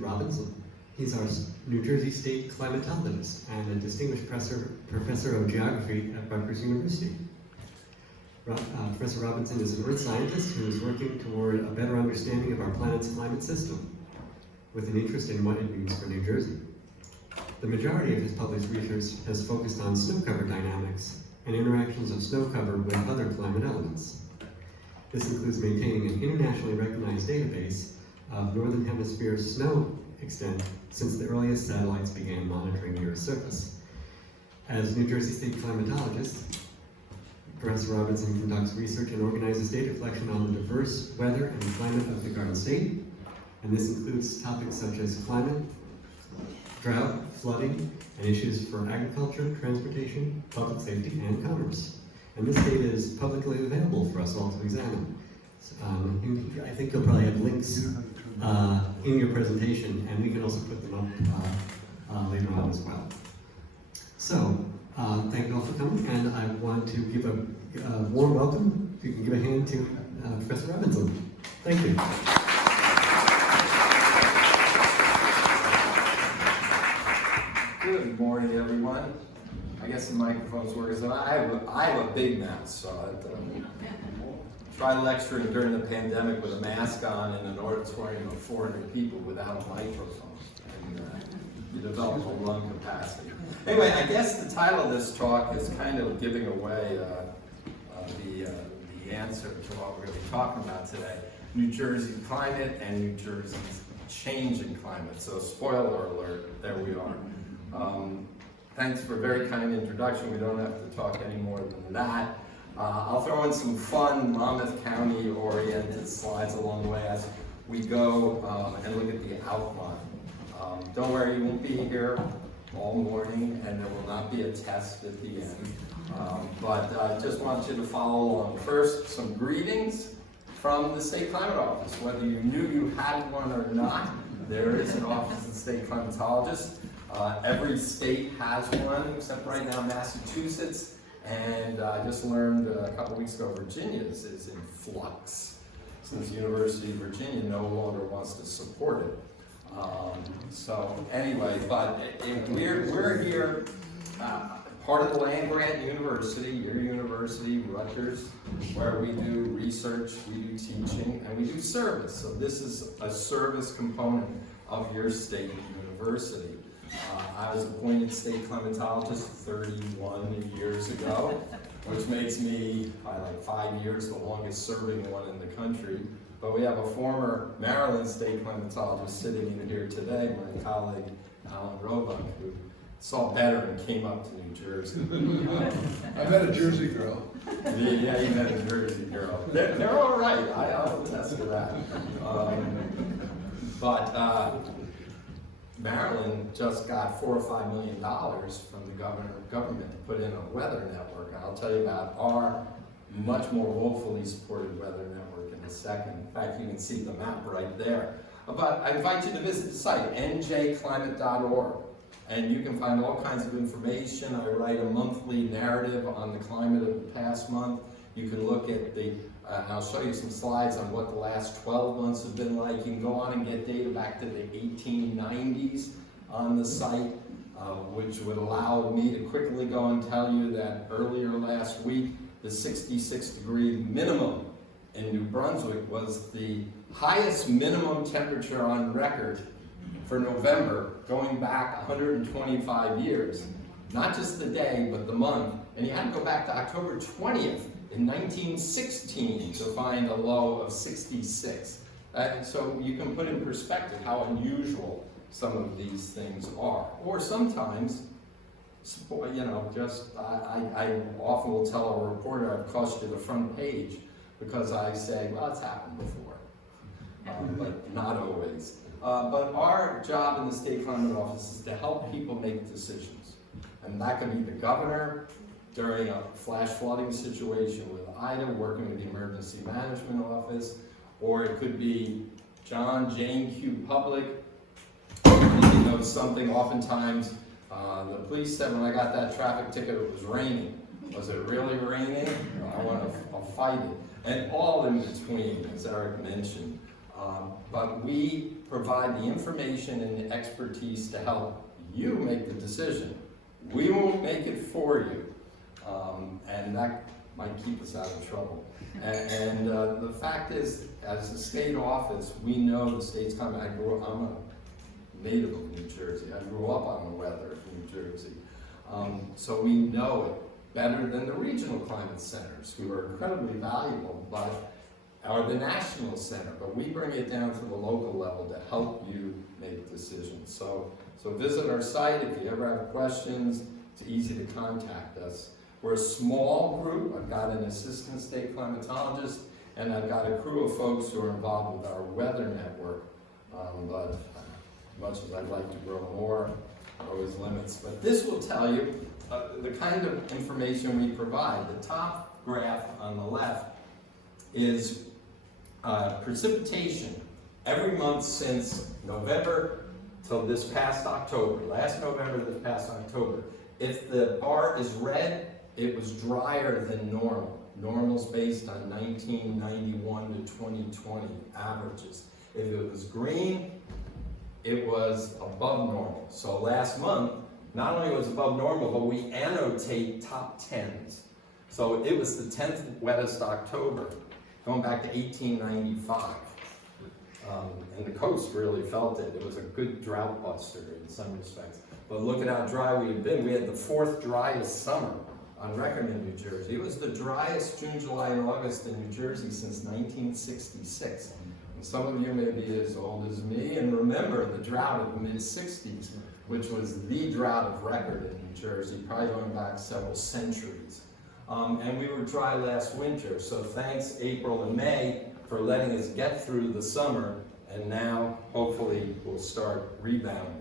Robinson. He's our New Jersey State climatologist and a distinguished professor of geography at Rutgers University. Professor Robinson is an earth scientist who is working toward a better understanding of our planet's climate system, with an interest in what it means for New Jersey. The majority of his published research has focused on snow cover dynamics and interactions of snow cover with other climate elements. This includes maintaining an internationally recognized database of Northern Hemisphere snow extent since the earliest satellites began monitoring the Earth's surface. As New Jersey State climatologist, Professor Robinson conducts research and organizes data collection on the diverse weather and climate of the Garden State, and this includes topics such as climate, drought, flooding, and issues for agriculture, transportation, public safety, and commerce. And this data is publicly available for us all to examine. I think you'll probably have links in your presentation, and we can also put them up later on as well. So, thank you all for coming, and I want to give a warm welcome. If you can give a hand to Professor Robinson. Thank you. Good morning, everyone. I guess the microphone's working. So I have a big mouth, so I tried lecturing during the pandemic with a mask on in an auditorium of 400 people without a microphone, and you develop a lung capacity. Anyway, I guess the title of this talk is kind of giving away the answer to what we're going to be talking about today: New Jersey climate and New Jersey's changing climate. So, spoiler alert, there we are. Thanks for a very kind introduction. We don't have to talk any more than that. I'll throw in some fun Monmouth County-oriented slides along the way as we go and look at the outline. Don't worry, you won't be here all morning, and there will not be a test at the end. But I just want you to follow along. First, some greetings from the State Climate Office. Whether you knew you had one or not, there is an Office of the State Climatologist. Every state has one, except right now Massachusetts, and I just learned a couple weeks ago Virginia's is in flux, since the University of Virginia no longer wants to support it. So anyway, but we're here, part of the land-grant university, your university, Rutgers, where we do research, we do teaching, and we do service. So this is a service component of your state university. I was appointed state climatologist 31 years ago, which makes me, by like 5 years, the longest serving one in the country. But we have a former Maryland state climatologist sitting in here today, my colleague Alan Roebuck, who saw better and came up to New Jersey. I met a Jersey girl. Yeah, you met a Jersey girl. They're all right. I'll attest to that. Maryland just got $4 or $5 million from the government to put in a weather network. I'll tell you about our much more woefully supported weather network in a second. In fact, you can see the map right there. But I invite you to visit the site, njclimate.org, and you can find all kinds of information. I write a monthly narrative on the climate of the past month. You can look at the I'll show you some slides on what the last 12 months have been like. You can go on and get data back to the 1890s on the site, which would allow me to quickly go and tell you that earlier last week, the 66-degree minimum in New Brunswick was the highest minimum temperature on record for November, going back 125 years. Not just the day, but the month. And you had to go back to October 20th. In 1916 to find a low of 66. And so you can put in perspective how unusual some of these things are. Or sometimes, you know, just I often will tell a reporter I've cost you the front page because I say, well, it's happened before, but not always. But our job in the State Climate Office is to help people make decisions. And that can be the governor, during a flash flooding situation with Ida, working with the Emergency Management Office, or it could be John, Jane Q. Public. You know something, oftentimes the police said when I got that traffic ticket it was raining. Was it really raining? I want to fight it. And all in between, as Eric mentioned. But we provide the information and the expertise to help you make the decision. We won't make it for you, and that might keep us out of trouble. And the fact is, as a state office, we know the state's coming. I'm a native of New Jersey. I grew up on the weather of New Jersey. So we know it better than the regional climate centers, who are incredibly valuable, but are the national center. But we bring it down to the local level to help you make decisions. So visit our site if you ever have questions. It's easy to contact us. We're a small group. I've got an assistant state climatologist, and I've got a crew of folks who are involved with our weather network. But much as I'd like to grow more, there are always limits. But this will tell you the kind of information we provide. The top graph on the left is precipitation every month since November till this past October. Last November, this past October. If the bar is red, it was drier than normal. Normal's based on 1991 to 2020 averages. If it was green, it was above normal. So last month, not only was it above normal, but we annotate top 10s. So it was the 10th wettest October, going back to 1895. And the coast really felt it. It was a good drought buster in some respects. But look at how dry we had been. We had the 4th driest summer on record in New Jersey. It was the driest June, July, and August in New Jersey since 1966. And some of you may be as old as me and remember the drought of the mid-60s, which was the drought of record in New Jersey, probably going back several centuries. And we were dry last winter, so thanks April and May for letting us get through the summer, and now hopefully we'll start rebounding.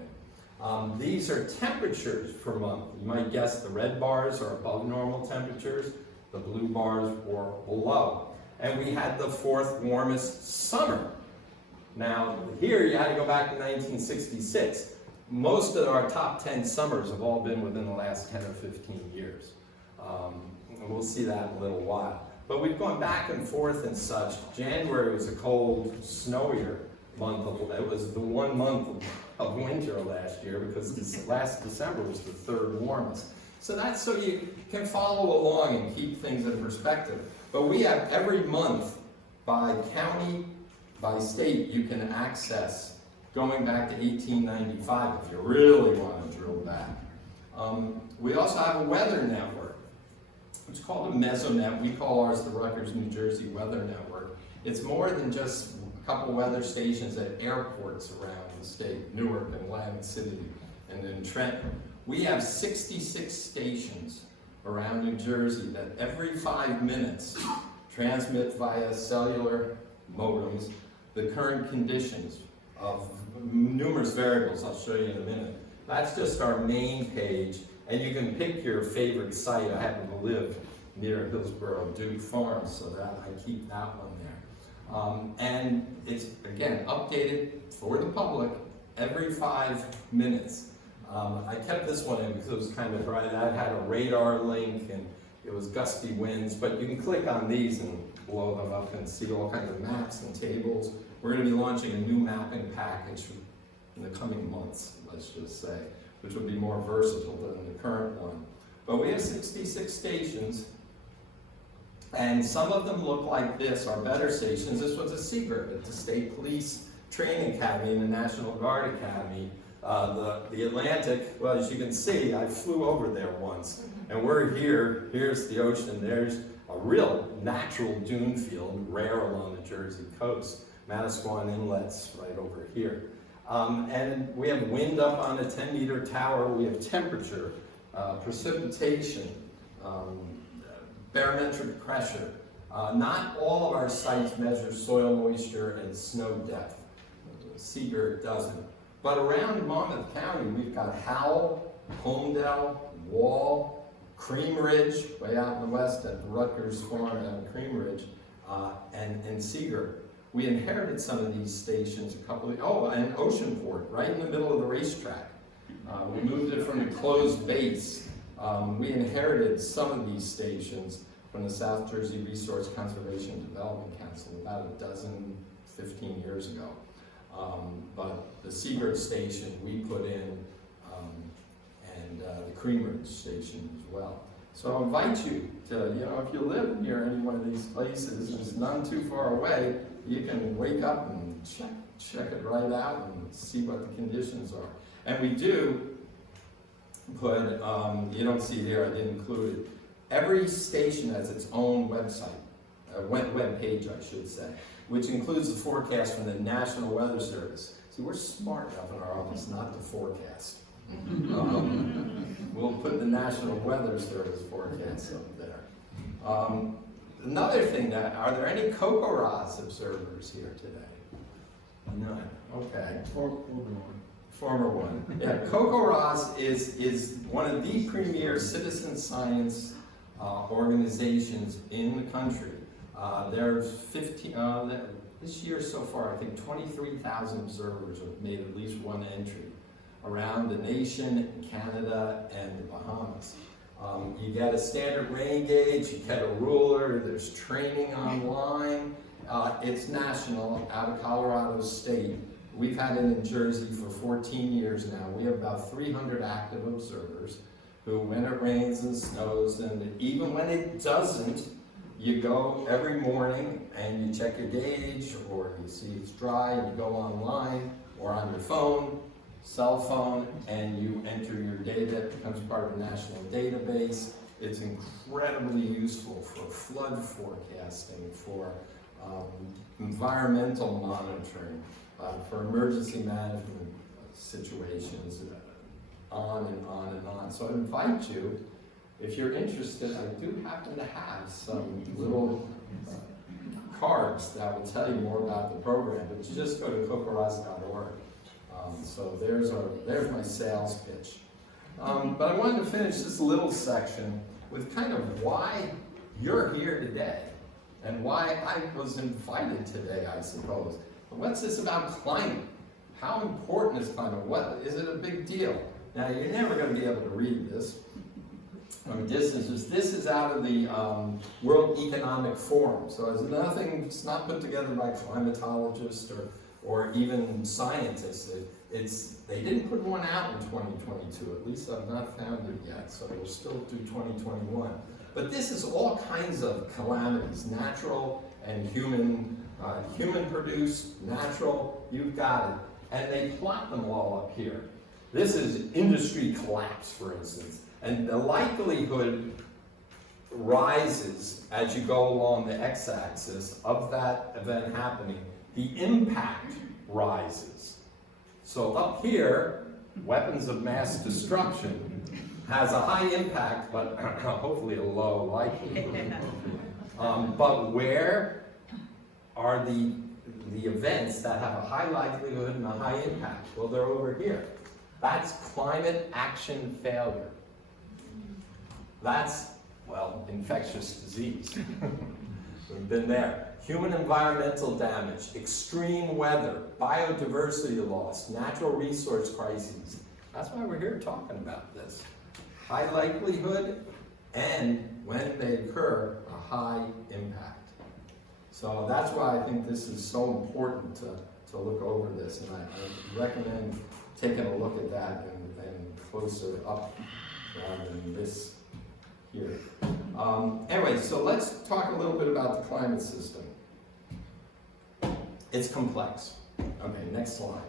These are temperatures per month. You might guess the red bars are above normal temperatures, the blue bars were below. And we had the 4th warmest summer. Now, here you had to go back to 1966. Most of our top 10 summers have all been within the last 10 or 15 years. And we'll see that in a little while. But we've gone back and forth and such. January was a cold, snowier month. It was the one month of winter last year because this last December was the 3rd warmest. So that's so you can follow along and keep things in perspective. But we have every month, by county, by state, you can access going back to 1895 if you really want to drill back. We also have a weather network. It's called a Mesonet. We call ours the Rutgers New Jersey Weather Network. It's more than just a couple weather stations at airports around the state, Newark and Atlantic City and in Trenton. We have 66 stations around New Jersey that every 5 minutes transmit via cellular modems the current conditions of numerous variables I'll show you in a minute. That's just our main page, and you can pick your favorite site. I happen to live near Hillsborough Duke Farm, so that I keep that one there. And it's, again, updated for the public every 5 minutes. I kept this one in because it was kind of dry. I've had a radar link and it was gusty winds, but you can click on these and blow them up and see all kinds of maps and tables. We're going to be launching a new mapping package in the coming months, let's just say, which will be more versatile than the current one. But we have 66 stations, and some of them look like this, our better stations. This one's a secret at the State Police Training Academy and the National Guard Academy. The Atlantic, well, as you can see, I flew over there once, and we're here, here's the ocean, there's a real natural dune field, rare along the Jersey coast. Manasquan Inlet's right over here. And we have wind up on a 10-meter tower, we have temperature, precipitation, barometric pressure. Not all of our sites measure soil moisture and snow depth. Seagirt doesn't. But around Monmouth County, we've got Howell, Homedale, Wall, Cream Ridge, way out in the west at the Rutgers Farm down at Cream Ridge, and Seagirt. We inherited some of these stations and Oceanport, right in the middle of the racetrack. We moved it from a closed base. We inherited some of these stations from the South Jersey Resource Conservation Development Council, about 12, 15 years ago. But the Seabird station we put in, and the Creamer station as well. So I invite you to, if you live near any one of these places, and it's none too far away, you can wake up and check it right out and see what the conditions are. And we do put, you don't see here, I didn't include it, every station has its own website, web page I should say, which includes the forecast from the National Weather Service. See, we're smart enough in our office not to forecast. We'll put the National Weather Service forecast up there. Another thing, are there any CoCoRaHS observers here today? None. Okay. Former one. Yeah, CoCoRaHS is one of the premier citizen science organizations in the country. There's 15, this year so far, I think 23,000 observers have made at least one entry around the nation, Canada, and the Bahamas. You get a standard rain gauge, you get a ruler, there's training online. It's national, out of Colorado State. We've had it in Jersey for 14 years now. We have about 300 active observers who, when it rains and snows, and even when it doesn't, you go every morning and you check your gauge, or you see it's dry, you go online or on your phone, cell phone, and you enter your data. It becomes part of a national database. It's incredibly useful for flood forecasting, for environmental monitoring, for emergency management situations, on and on and on. So I invite you, if you're interested, I do happen to have some little cards that will tell you more about the program, but you just go to cocorahs.org. So there's my sales pitch. But I wanted to finish this little section with kind of why you're here today and why I was invited today, I suppose. What's this about climate? How important is climate? What is it a big deal? Now, you're never going to be able to read this. This is out of the World Economic Forum. So it's not put together by climatologists or even scientists. They didn't put one out in 2022, at least I've not found it yet, so we'll still do 2021. But this is all kinds of calamities, natural and human produced, natural, you've got it. And they plot them all up here. This is industry collapse, for instance, and the likelihood rises as you go along the x-axis of that event happening. The impact rises. So up here, weapons of mass destruction has a high impact, but hopefully a low likelihood. But where are the events that have a high likelihood and a high impact? Well, they're over here. That's climate action failure. That's, well, infectious disease. We've been there. Human environmental damage, extreme weather, biodiversity loss, natural resource crises. That's why we're here talking about this. High likelihood, and when they occur, a high impact. So that's why I think this is so important to look over this, and I recommend taking a look at that and closer up rather than this here. Anyway, so let's talk a little bit about the climate system. It's complex. Okay, next slide.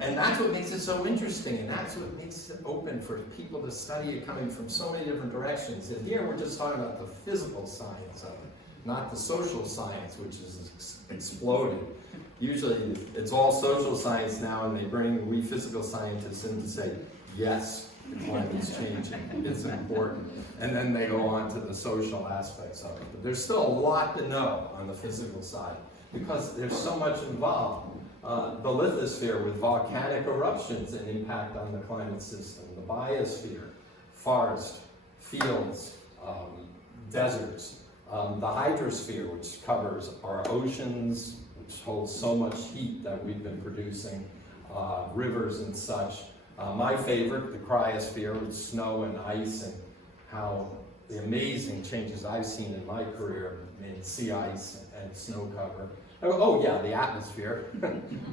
And that's what makes it so interesting, and that's what makes it open for people to study it coming from so many different directions. And here we're just talking about the physical science of it, not the social science, which is exploding. Usually it's all social science now, and they bring we physical scientists in to say, yes, the climate's changing, it's important. And then they go on to the social aspects of it. But there's still a lot to know on the physical side, because there's so much involved. The lithosphere with volcanic eruptions and impact on the climate system, the biosphere, forest, fields, deserts, the hydrosphere, which covers our oceans, which holds so much heat that we've been producing, rivers and such. My favorite, the cryosphere, with snow and ice and how the amazing changes I've seen in my career in sea ice and snow cover. Oh yeah, the atmosphere.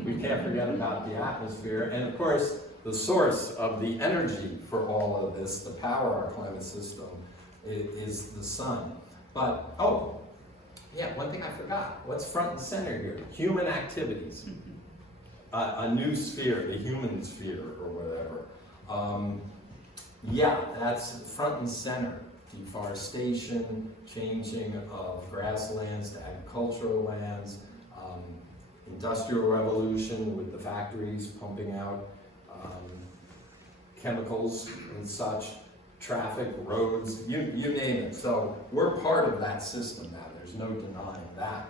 We can't forget about the atmosphere. And of course, the source of the energy for all of this, the power our climate system, is the sun. But, oh, yeah, one thing I forgot. What's front and center here? Human activities. A new sphere, the human sphere, or whatever. Yeah, that's front and center. Deforestation, changing of grasslands to agricultural lands, industrial revolution with the factories pumping out chemicals and such, traffic, roads, you name it. So we're part of that system now. There's no denying that.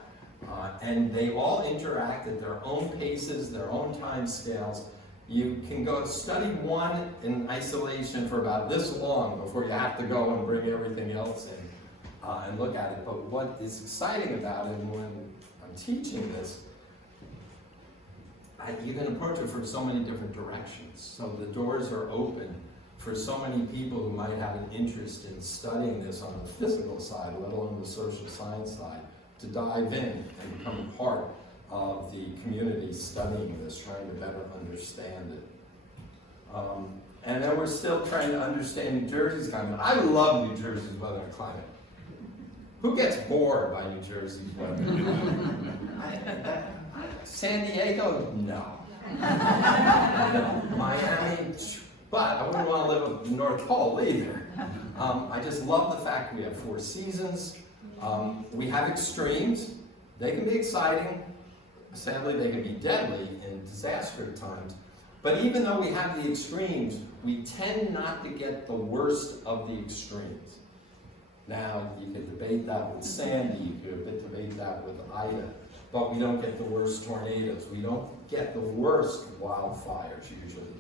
And they all interact at their own paces, their own time scales. You can go study one in isolation for about this long before you have to go and bring everything else in and look at it. But what is exciting about it, and when I'm teaching this, you can approach it from so many different directions. So the doors are open for so many people who might have an interest in studying this on the physical side, let alone the social science side, to dive in and become part of the community studying this, trying to better understand it. And then we're still trying to understand New Jersey's climate. I love New Jersey's weather and climate. Who gets bored by New Jersey's weather? San Diego? No. Miami? But I wouldn't want to live at the North Pole either. I just love the fact we have 4 seasons. We have extremes. They can be exciting. Sadly, they can be deadly in disaster times. But even though we have the extremes, we tend not to get the worst of the extremes. Now, you could debate that with Sandy, you could debate that with Ida, but we don't get the worst tornadoes. We don't get the worst wildfires, usually.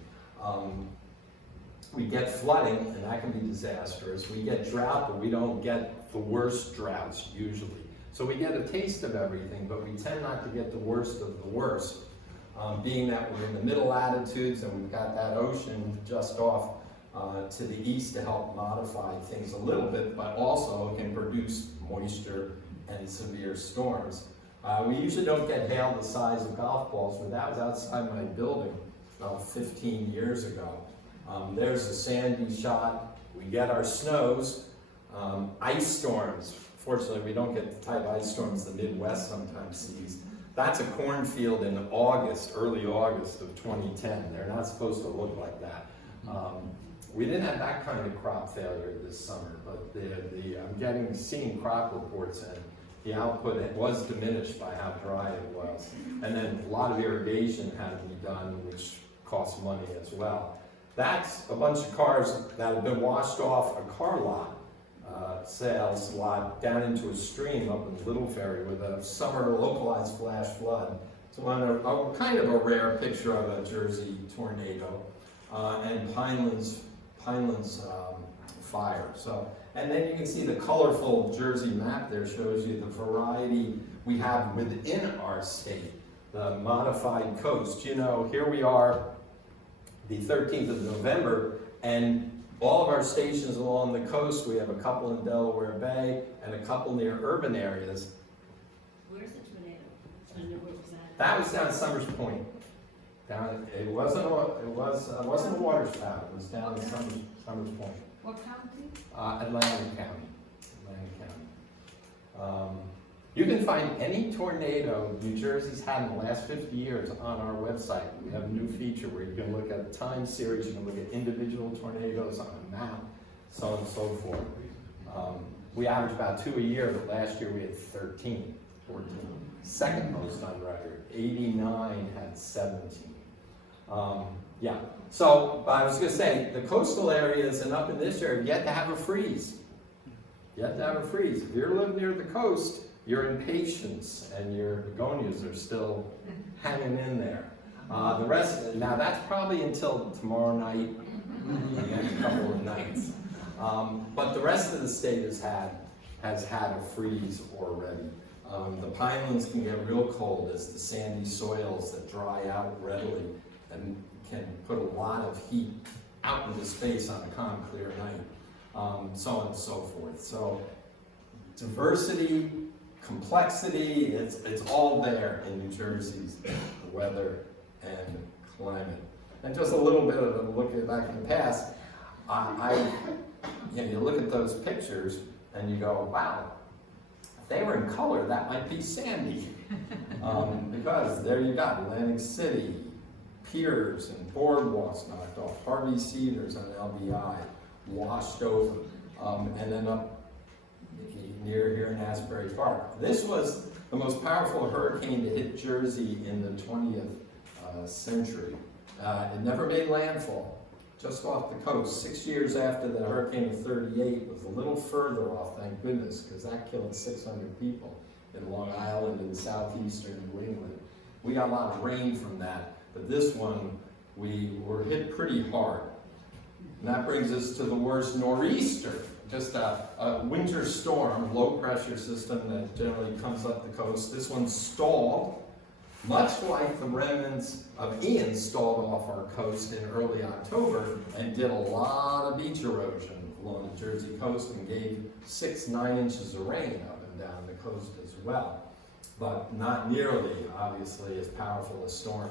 We get flooding, and that can be disastrous. We get drought, but we don't get the worst droughts, usually. So we get a taste of everything, but we tend not to get the worst of the worst. Being that we're in the middle latitudes and we've got that ocean just off to the east to help modify things a little bit, but also can produce moisture and severe storms. We usually don't get hail the size of golf balls, but that was outside my building about 15 years ago. There's a Sandy shot. We get our snows, ice storms. Fortunately, we don't get the type of ice storms the Midwest sometimes sees. That's a cornfield in August, early August of 2010. They're not supposed to look like that. We didn't have that kind of crop failure this summer, but I'm seeing crop reports, and the output was diminished by how dry it was. And then a lot of irrigation had to be done, which costs money as well. That's a bunch of cars that have been washed off a car lot. Sales lot down into a stream up in Little Ferry with a summer localized flash flood. It's kind of a rare picture of a Jersey tornado and Pinelands fire. So, and then you can see the colorful Jersey map there shows you the variety we have within our state, the modified coast. You know, here we are, the 13th of November, and all of our stations along the coast, we have a couple in Delaware Bay and a couple near urban areas. Where's the tornado? Where was that? That was down Summers Point. It wasn't a waterspout. It was down in Summers Point. What county? Atlantic County. You can find any tornado New Jersey's had in the last 50 years on our website. We have a new feature where you can look at time series, you can look at individual tornadoes on a map, so on and so forth. We average about 2 a year, but last year we had 13, 14. Second most on record. 89 had 17. Yeah, so I was going to say, the coastal areas and up in this area have yet to have a freeze. Yet to have a freeze. If you live near the coast, your impatience and your begonias are still hanging in there. The rest, now that's probably until tomorrow night, the next couple of nights. But the rest of the state has had a freeze already. The Pinelands can get real cold as the sandy soils that dry out readily and can put a lot of heat out into space on a calm, clear night. so on and so forth. So diversity, complexity, it's all there in New Jersey's weather and climate. And just a little bit of a look back in the past, you look at those pictures and you go, wow, if they were in color, that might be Sandy. Because there you got Atlantic City, piers and boardwalks knocked off, Harvey Cedars on LBI, washed over, and then up near here in Asbury Park. This was the most powerful hurricane to hit Jersey in the 20th century. It never made landfall, just off the coast. 6 years after the hurricane of '38, was a little further off, thank goodness, because that killed 600 people in Long Island and southeastern New England. We got a lot of rain from that, but this one, we were hit pretty hard. And that brings us to the worst nor'easter, just a winter storm, low pressure system that generally comes up the coast. This one stalled, much like the remnants of Ian stalled off our coast in early October and did a lot of beach erosion along the Jersey coast and gave 6-9 inches of rain up and down the coast as well. But not nearly, obviously, as powerful a storm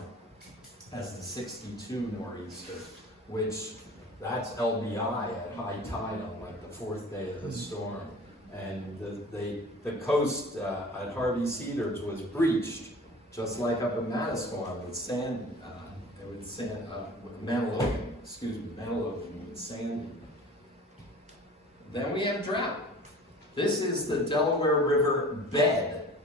as the '62 nor'easter, which that's LBI at high tide on like the 4th day of the storm. And the coast at Harvey Cedars was breached, just like up in Manasquan with Manalogan with Sandy. Then we have drought. This is the Delaware River bed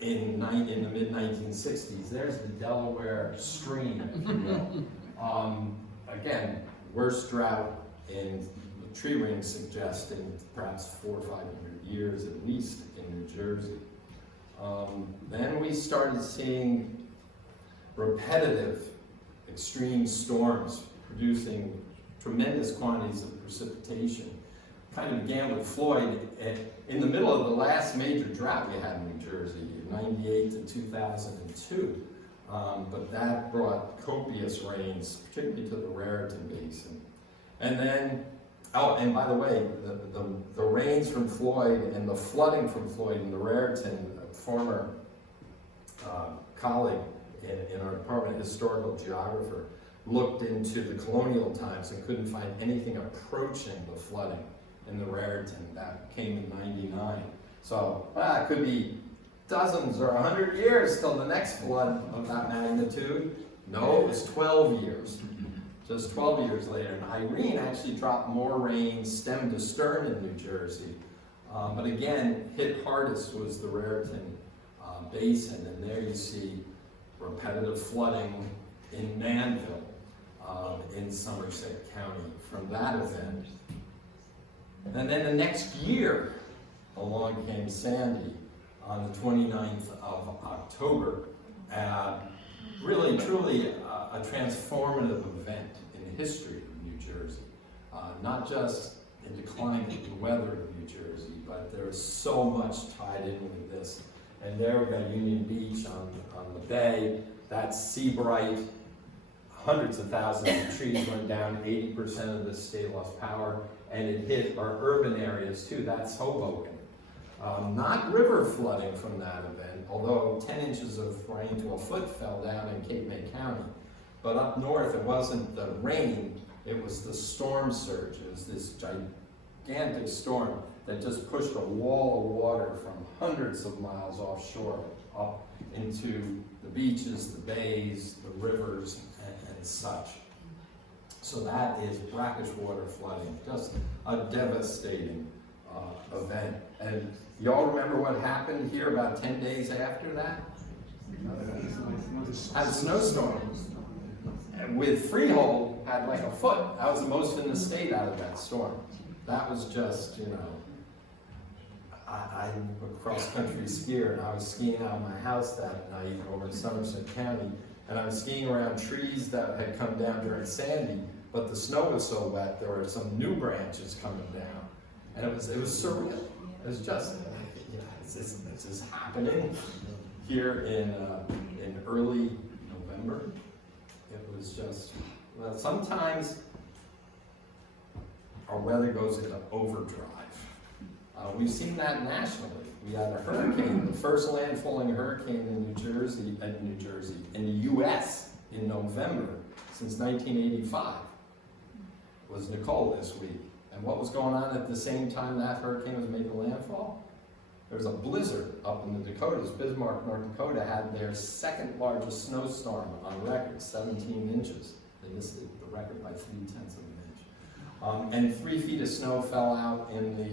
in the mid-1960s. There's the Delaware stream, if you will. Again, worst drought in the tree ring suggesting perhaps 400 or 500 years at least in New Jersey. Then we started seeing repetitive extreme storms producing tremendous quantities of precipitation. Kind of began with Floyd in the middle of the last major drought we had in New Jersey, in '98 to 2002. But that brought copious rains, particularly to the Raritan Basin. And then, oh, and by the way, the rains from Floyd and the flooding from Floyd in the Raritan, a former colleague in our Department of Historical Geographer, looked into the colonial times and couldn't find anything approaching the flooding in the Raritan. That came in '99. So it could be dozens or 100 years till the next flood of that magnitude. No, it was 12 years. Just 12 years later. And Irene actually dropped more rain stem to stern in New Jersey. But again, hit hardest was the Raritan Basin. And there you see repetitive flooding in Manville, in Somerset County from that event. And then the next year, along came Sandy on the 29th of October. Really, truly a transformative event in the history of New Jersey. Not just in the climate and weather of New Jersey, but there's so much tied in with this. And there we got Union Beach on the bay. That's Seabright. Hundreds of thousands of trees went down. 80% of the state lost power. And it hit our urban areas too. That's Hoboken. Not river flooding from that event, although 10 inches of rain to a foot fell down in Cape May County. But up north, it wasn't the rain, it was the storm surge. It was this gigantic storm that just pushed a wall of water from hundreds of miles offshore up into the beaches, the bays, the rivers, and such. So that is brackish water flooding, just a devastating event. And y'all remember what happened here about 10 days after that? Had a snowstorm. With Freehold, had like a foot. That was the most in the state out of that storm. That was just, I'm a cross-country skier, and I was skiing out of my house that night over in Somerset County, and I was skiing around trees that had come down during Sandy, but the snow was so wet, there were some new branches coming down, and it was surreal. It was just, this is happening here in early November. It was just, well, sometimes our weather goes into overdrive. We've seen that nationally. We had a hurricane, the first landfalling hurricane in in the US in November since 1985 was Nicole this week. And what was going on at the same time that hurricane was making landfall? There was a blizzard up in the Dakotas. Bismarck, North Dakota had their second largest snowstorm on record, 17 inches. They missed the record by 0.3 of an inch. And 3 feet of snow fell out in the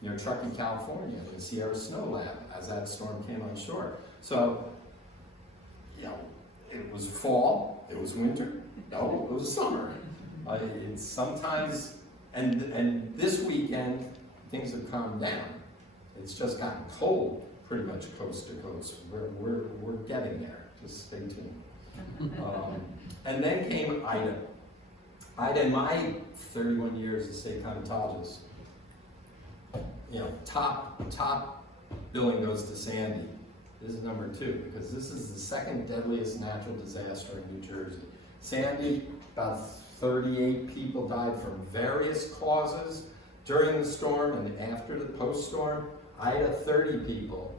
near Truckee, California, in the Sierra Snow Lab as that storm came on shore. So, you know, it was fall, it was winter, no, it was summer. It's sometimes, and this weekend, things have calmed down. It's just gotten cold, pretty much coast to coast. We're getting there, just stay tuned. And then came Ida. Ida, in my 31 years as state climatologist, you know, top billing goes to Sandy. This is number 2, because this is the second deadliest natural disaster in New Jersey. Sandy, about 38 people died from various causes during the storm and after the post-storm. Ida, 30 people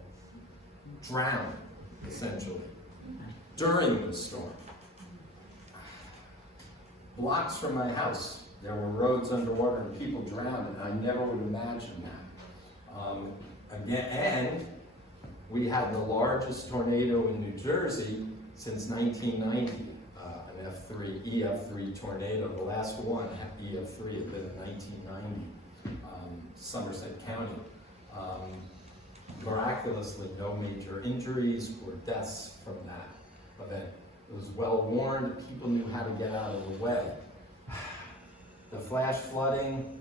drowned, essentially, during the storm. Blocks from my house, there were roads underwater and people drowned, and I never would imagine that. Again, and we had the largest tornado in New Jersey since 1990, an EF3 tornado. The last one, EF3, had been in 1990, Somerset County. Miraculously, no major injuries or deaths from that event. It was well warned, people knew how to get out of the way. The flash flooding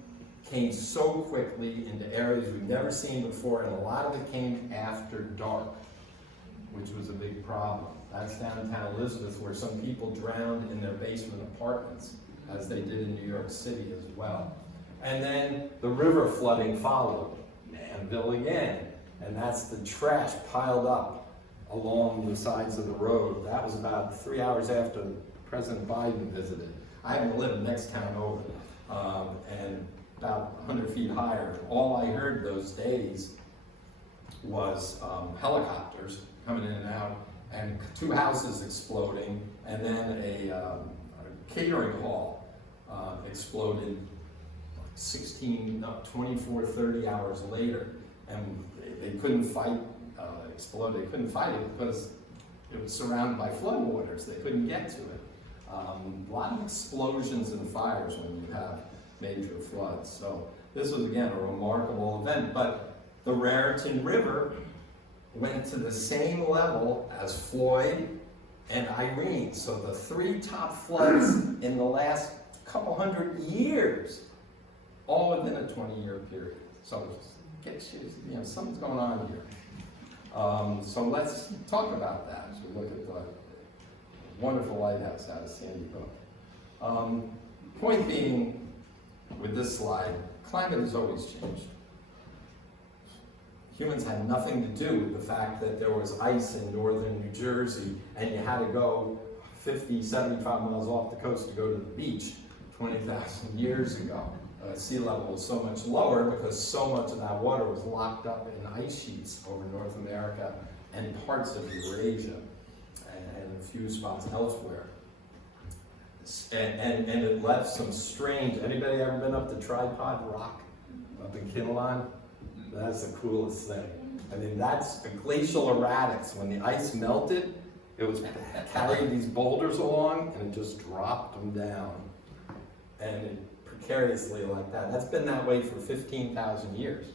came so quickly into areas we've never seen before, and a lot of it came after dark, which was a big problem. That's downtown Elizabeth, where some people drowned in their basement apartments, as they did in New York City as well. And then the river flooding followed, Manville again, and that's the trash piled up along the sides of the road. That was about 3 hours after President Biden visited. I happen to live next town over, and about 100 feet higher. All I heard those days was helicopters coming in and out, and 2 houses exploding, and then a catering hall exploded 24, 30 hours later, and they couldn't fight, They couldn't fight it because it was surrounded by floodwaters. They couldn't get to it. A lot of explosions and fires when you have major floods. So this was, again, a remarkable event, but the Raritan River went to the same level as Floyd and Irene. So the 3 top floods in the last couple hundred years, all within a 20-year period. So you know, something's going on here. So let's talk about that as we look at the wonderful lighthouse out of Sandy Hook. Point being, with this slide, climate has always changed. Humans had nothing to do with the fact that there was ice in northern New Jersey and you had to go 50, 75 miles off the coast to go to the beach 20,000 years ago. Sea level was so much lower because so much of that water was locked up in ice sheets over North America and parts of Eurasia and a few spots elsewhere. And it left some strange, anybody ever been up to Tripod Rock up in Kinnelon? That's the coolest thing. I mean, that's a glacial erratics. When the ice melted, it was carried these boulders along and it just dropped them down. And it, precariously like that. That's been that way for 15,000 years.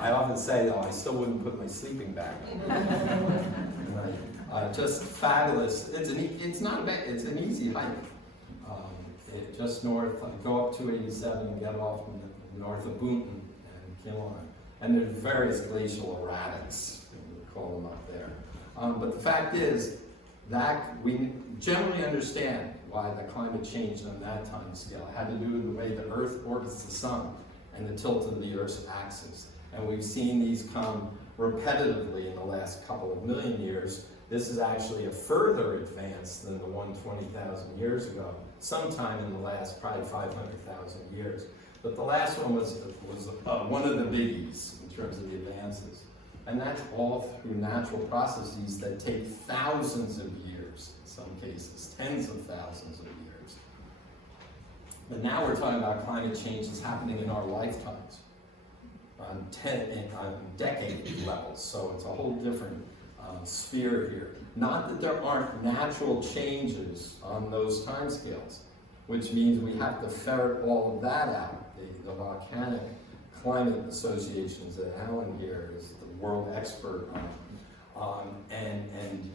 I often say, though, I still wouldn't put my sleeping bag on. Just fabulous. It's not a bad, it's an easy hike. Just north, go up 287 and get off north of Boonton and Kinnelon. And there's various glacial erratics, we call them up there. But the fact is that we generally understand why the climate changed on that time scale. It had to do with the way the Earth orbits the sun and the tilt of the Earth's axis. And we've seen these come repetitively in the last couple of million years. This is actually a further advance than the one 20,000 years ago, sometime in the last probably 500,000 years. But the last one was one of the biggies in terms of the advances. And that's all through natural processes that take thousands of years, in some cases, tens of thousands of years. But now we're talking about climate change that's happening in our lifetimes, on decade levels. So it's a whole different sphere here. Not that there aren't natural changes on those timescales, which means we have to ferret all of that out. The volcanic climate associations that Alan here is the world expert on, and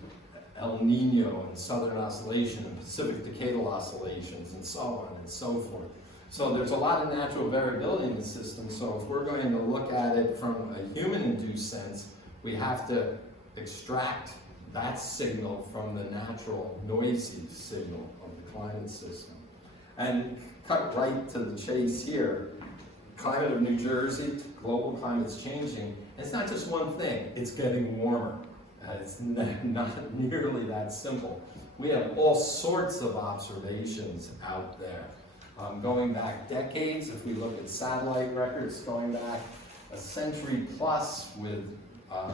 El Niño and Southern Oscillation and Pacific Decadal Oscillations and so on and so forth. So there's a lot of natural variability in the system, so if we're going to look at it from a human-induced sense, we have to extract that signal from the natural noisy signal of the climate system. And cut right to the chase here, climate of New Jersey, global climate's changing. It's not just one thing, it's getting warmer. It's not nearly that simple. We have all sorts of observations out there. Going back decades, if we look at satellite records, going back a century plus with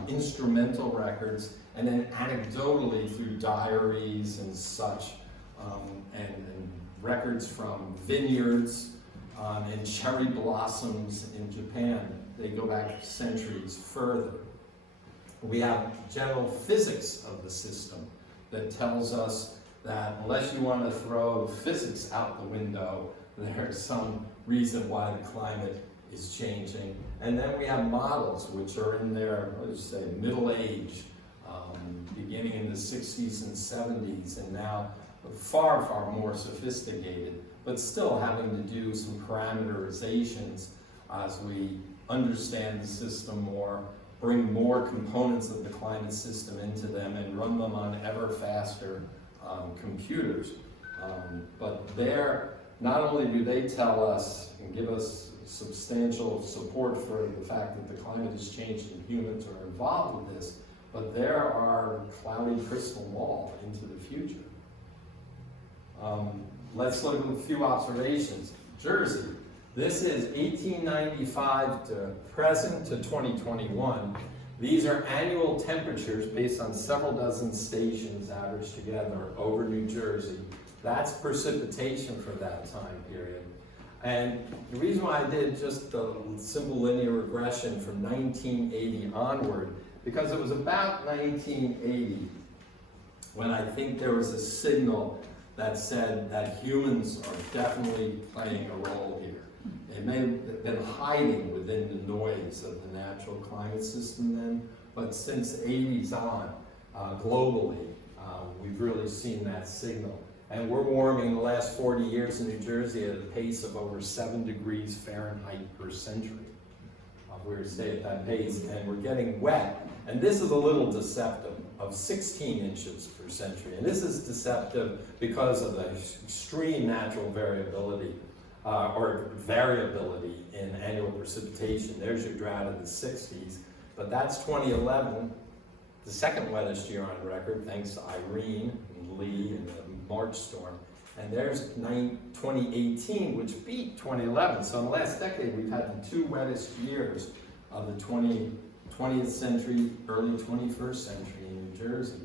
instrumental records, and then anecdotally through diaries and such, and records from vineyards and cherry blossoms in Japan. They go back centuries further. We have general physics of the system that tells us that unless you want to throw physics out the window, there's some reason why the climate is changing. And then we have models which are in their, let's say, middle age, beginning in the 60s and 70s, and now far, far more sophisticated, but still having to do some parameterizations as we understand the system more, bring more components of the climate system into them, and run them on ever faster computers. But there, not only do they tell us and give us substantial support for the fact that the climate has changed and humans are involved with this, but there are cloudy crystal ball into the future. Let's look at a few observations. Jersey, this is 1895 to present to 2021. These are annual temperatures based on several dozen stations averaged together over New Jersey. That's precipitation for that time period. And the reason why I did just the simple linear regression from 1980 onward, because it was about 1980 when I think there was a signal that said that humans are definitely playing a role here. It may have been hiding within the noise of the natural climate system then, but since the 80s on, globally, we've really seen that signal. And we're warming the last 40 years in New Jersey at a pace of over 7 degrees Fahrenheit per century. We're staying at that pace, and we're getting wet. And this is a little deceptive, of 16 inches per century. And this is deceptive because of the extreme natural variability, or variability in annual precipitation. There's your drought in the 60s. But that's 2011, the second wettest year on record, thanks to Irene and Lee and the March storm. And there's 2018, which beat 2011. So in the last decade, we've had the two wettest years of the 20th century, early 21st century in New Jersey.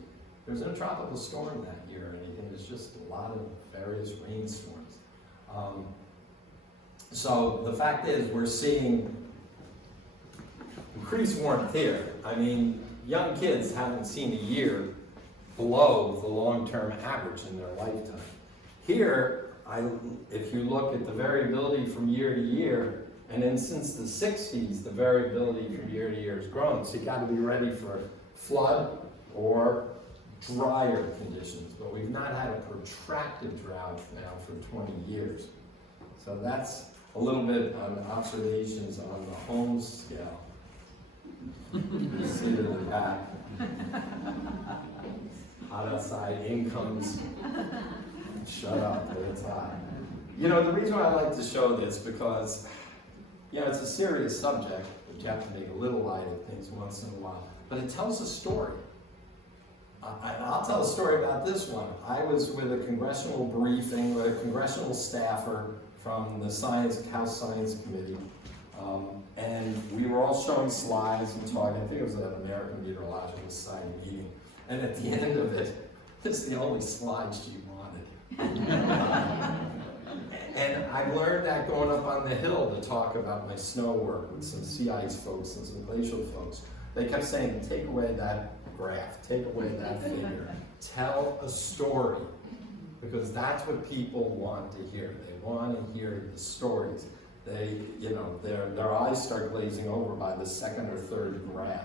There's no tropical storm that year or anything. There's just a lot of various rainstorms. So the fact is, we're seeing increased warmth here. I mean, young kids haven't seen a year below the long-term average in their lifetime. Here, if you look at the variability from year to year, and then since the 60s, the variability from year to year has grown. So you got to be ready for flood or drier conditions. But we've not had a protracted drought now for 20 years. So that's a little bit on observations on the home scale. You see it in the back. Hot outside, incomes. Shut up, but it's hot. You know, the reason why I like to show this, because, you know, it's a serious subject, but you have to make a little light of things once in a while. But it tells a story. I'll tell a story about this one. I was with a congressional briefing with a congressional staffer from the House Science Committee. And we were all showing slides and talking. I think it was at an American Meteorological Society meeting. And at the end of it, it's the only slide she wanted. And I learned that going up on the hill to talk about my snow work with some sea ice folks and some glacial folks. They kept saying, take away that graph, take away that figure, tell a story. Because that's what people want to hear. They want to hear the stories. They, you know, their eyes start glazing over by the second or third graph.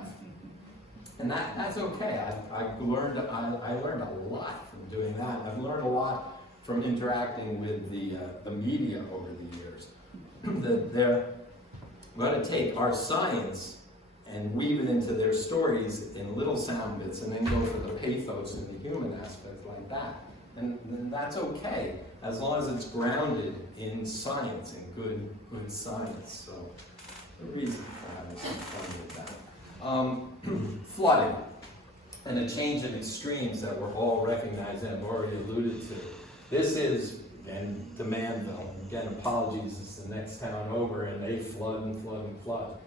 And that's okay. I learned a lot from doing that. I've learned a lot from interacting with the media over the years. That they're going to take our science and weave it into their stories in little sound bits and then go for the pathos and the human aspect like that. And that's okay, as long as it's grounded in science and good science. So, the reason for having some fun with that. Flooding and a change in extremes that we're all recognizing, I've already alluded to. This is, again, Demandville. Again, apologies, it's the next town over, and they flood and flood and flood.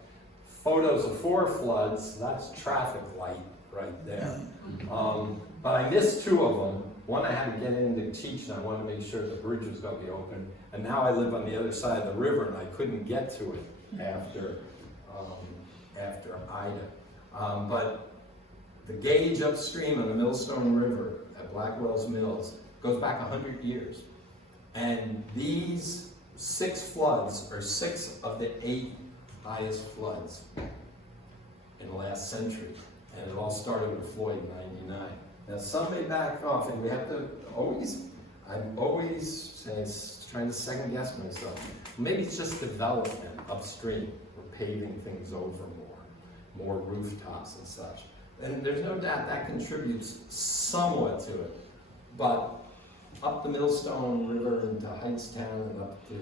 Photos of 4 floods, that's traffic light right there. But I missed 2 of them. One I had to get in to teach, and I wanted to make sure the bridge was going to be open. And now I live on the other side of the river, and I couldn't get to it after Ida. But the gauge upstream of the Millstone River at Blackwell's Mills goes back 100 years. And these 6 floods are 6 of the 8 highest floods in the last century. And it all started with Floyd in '99. Now, some may back off, and we have to I'm always trying to second guess myself. Maybe it's just development upstream. We're paving things over more rooftops and such. And there's no doubt that contributes somewhat to it. But up the Millstone River into Heightstown and up to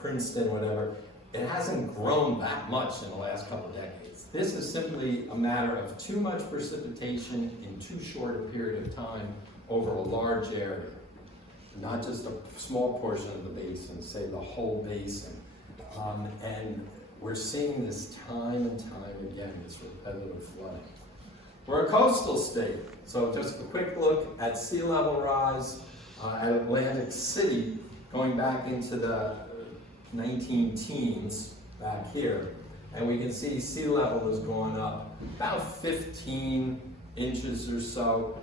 Princeton, whatever, it hasn't grown that much in the last couple of decades. This is simply a matter of too much precipitation in too short a period of time over a large area. Not just a small portion of the basin, say the whole basin. And we're seeing this time and time again, this repetitive flooding. We're a coastal state, so just a quick look at sea level rise at Atlantic City, going back into the 19-teens back here. And we can see sea level is going up about 15 inches or so.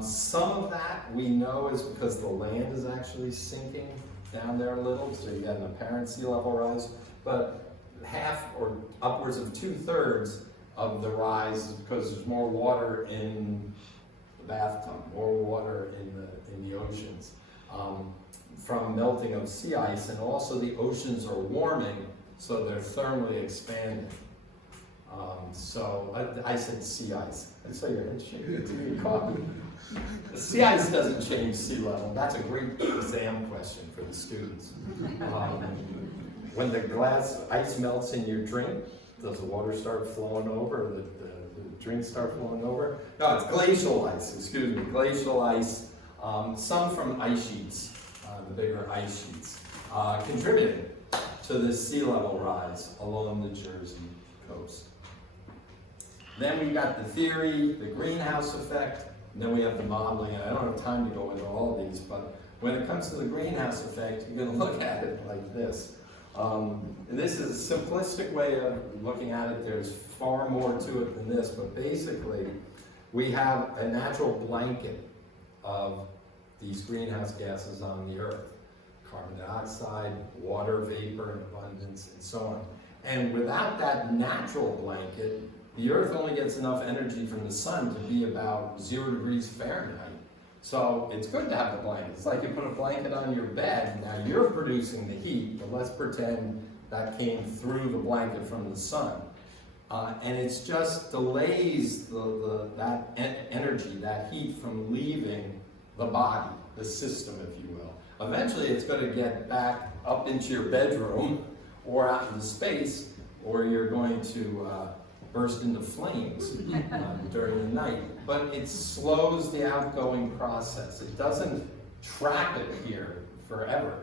Some of that we know is because the land is actually sinking down there a little, so you get an apparent sea level rise. But half or upwards of 2/3 of the rise is because there's more water in the bathtub, more water in the oceans from melting of sea ice, and also the oceans are warming, so they're thermally expanding. So I said sea ice. I saw your head shaking. The sea ice doesn't change sea level. That's a great exam question for the students. When the glass ice melts in your drink, does the water start flowing over, or the drink start flowing over? No, it's glacial ice, excuse me, glacial ice. Some from ice sheets, the bigger ice sheets, contributing to this sea level rise along the Jersey coast. Then we got the theory, the greenhouse effect, and then we have the modeling. And I don't have time to go into all of these, but when it comes to the greenhouse effect, you're going to look at it like this. And this is a simplistic way of looking at it. There's far more to it than this, but basically, we have a natural blanket of these greenhouse gases on the Earth. Carbon dioxide, water vapor in abundance, and so on. And without that natural blanket, the Earth only gets enough energy from the sun to be about 0 degrees Fahrenheit. So it's good to have the blanket. It's like you put a blanket on your bed. Now you're producing the heat, but let's pretend that came through the blanket from the sun. And it's just delays that energy, that heat from leaving the body, the system, if you will. Eventually it's going to get back up into your bedroom or out into space, or you're going to burst into flames during the night. But it slows the outgoing process. It doesn't trap it here forever.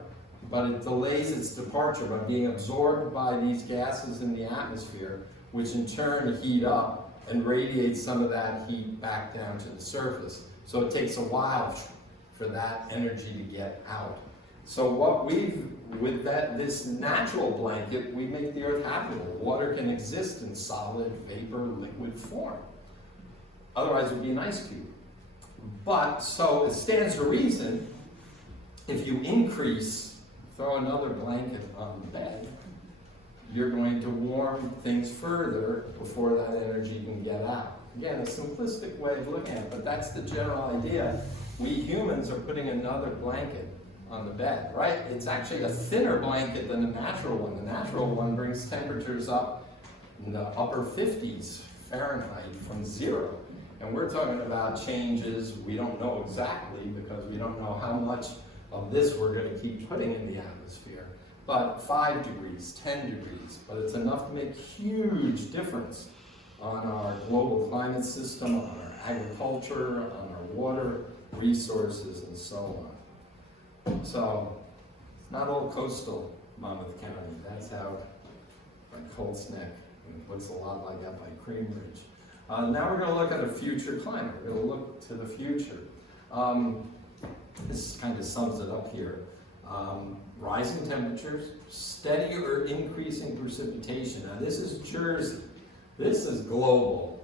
but it delays its departure by being absorbed by these gases in the atmosphere, which in turn heat up and radiate some of that heat back down to the surface. So it takes a while for that energy to get out. So what with this natural blanket, we make the Earth habitable. Water can exist in solid, vapor, liquid form. Otherwise it would be an ice cube. But, so it stands to reason, if you throw another blanket on the bed, you're going to warm things further before that energy can get out. Again, a simplistic way of looking at it, but that's the general idea. We humans are putting another blanket on the bed, right? It's actually a thinner blanket than the natural one. The natural one brings temperatures up in the upper 50s Fahrenheit from 0. And we're talking about changes we don't know exactly because we don't know how much of this we're going to keep putting in the atmosphere. But 5 degrees, 10 degrees, but it's enough to make huge difference on our global climate system, on our agriculture, on our water resources, and so on. So, it's not all coastal Monmouth County. That's how, like Colts Neck, and it looks a lot like that by Cream Ridge. Now we're going to look at a future climate. We're going to look to the future. This kind of sums it up here. Rising temperatures, steady or increasing precipitation. Now this is Jersey. This is global.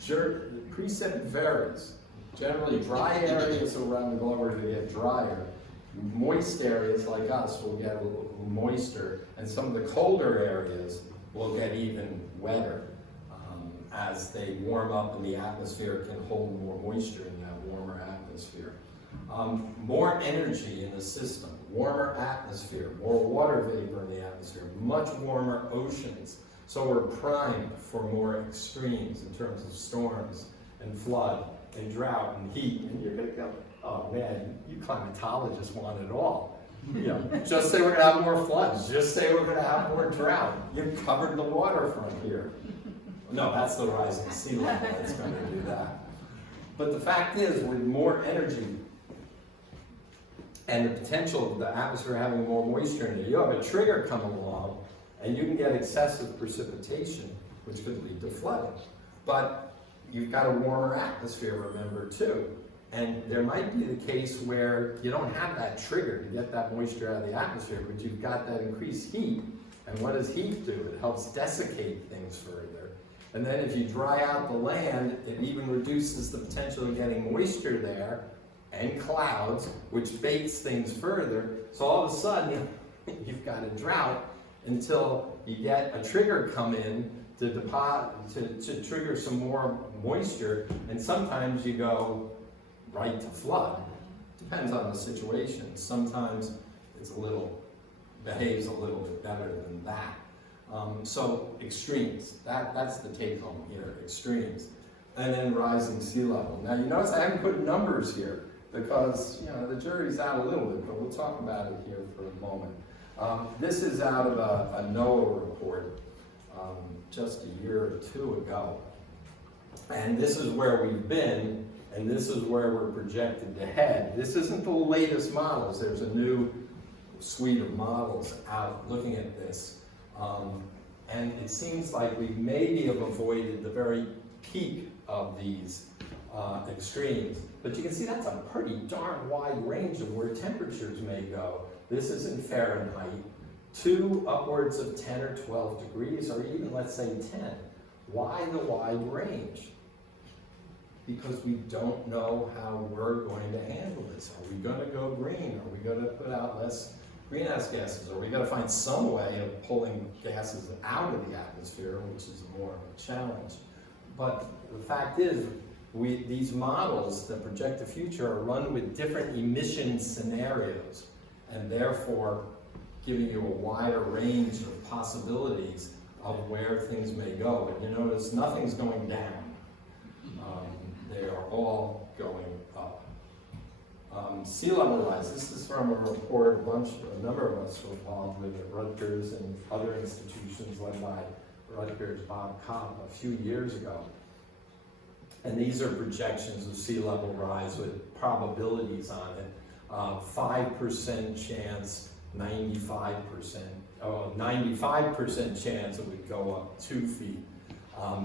Precip varies. Generally dry areas around the globe are going to get drier. Moist areas like us will get a little moister, and some of the colder areas will get even wetter as they warm up and the atmosphere can hold more moisture in that warmer atmosphere. More energy in the system, warmer atmosphere, more water vapor in the atmosphere, much warmer oceans. So we're primed for more extremes in terms of storms and flood and drought and heat. And you're gonna go, oh man, you climatologists want it all. You know, just say we're gonna have more floods, just say we're gonna have more drought. You've covered the waterfront here. No, that's the rising sea level that's gonna do that. But the fact is, with more energy and the potential of the atmosphere having more moisture in it, you have a trigger come along and you can get excessive precipitation, which could lead to flooding. But you've got a warmer atmosphere, remember, too. And there might be the case where you don't have that trigger to get that moisture out of the atmosphere, but you've got that increased heat. And what does heat do? It helps desiccate things further. And then if you dry out the land, it even reduces the potential of getting moisture there and clouds, which baits things further. So all of a sudden, you've got a drought until you get a trigger come in to trigger some more moisture, and sometimes you go right to flood. Depends on the situation. Sometimes it's behaves a little bit better than that. So extremes, that's the take home here, extremes. And then rising sea level. Now you notice I haven't put numbers here because the jury's out a little bit, but we'll talk about it here for a moment. This is out of a NOAA report just a year or two ago. And this is where we've been, and this is where we're projected to head. This isn't the latest models. There's a new suite of models out looking at this. And it seems like we maybe have avoided the very peak of these extremes. But you can see that's a pretty darn wide range of where temperatures may go. This is in Fahrenheit, to upwards of 10 or 12 degrees, or even let's say 10. Why the wide range? Because we don't know how we're going to handle this. Are we going to go green? Are we going to put out less greenhouse gases? Or are we going to find some way of pulling gases out of the atmosphere, which is more of a challenge? But the fact is, these models that project the future are run with different emission scenarios, and therefore giving you a wider range of possibilities of where things may go. And you notice nothing's going down. They are all going up. Sea level rise. This is from a report a number of us were involved with at Rutgers and other institutions led by Rutgers' Bob Kopp a few years ago. And these are projections of sea level rise with probabilities on it. 5% chance, 95% chance it would go up 2 feet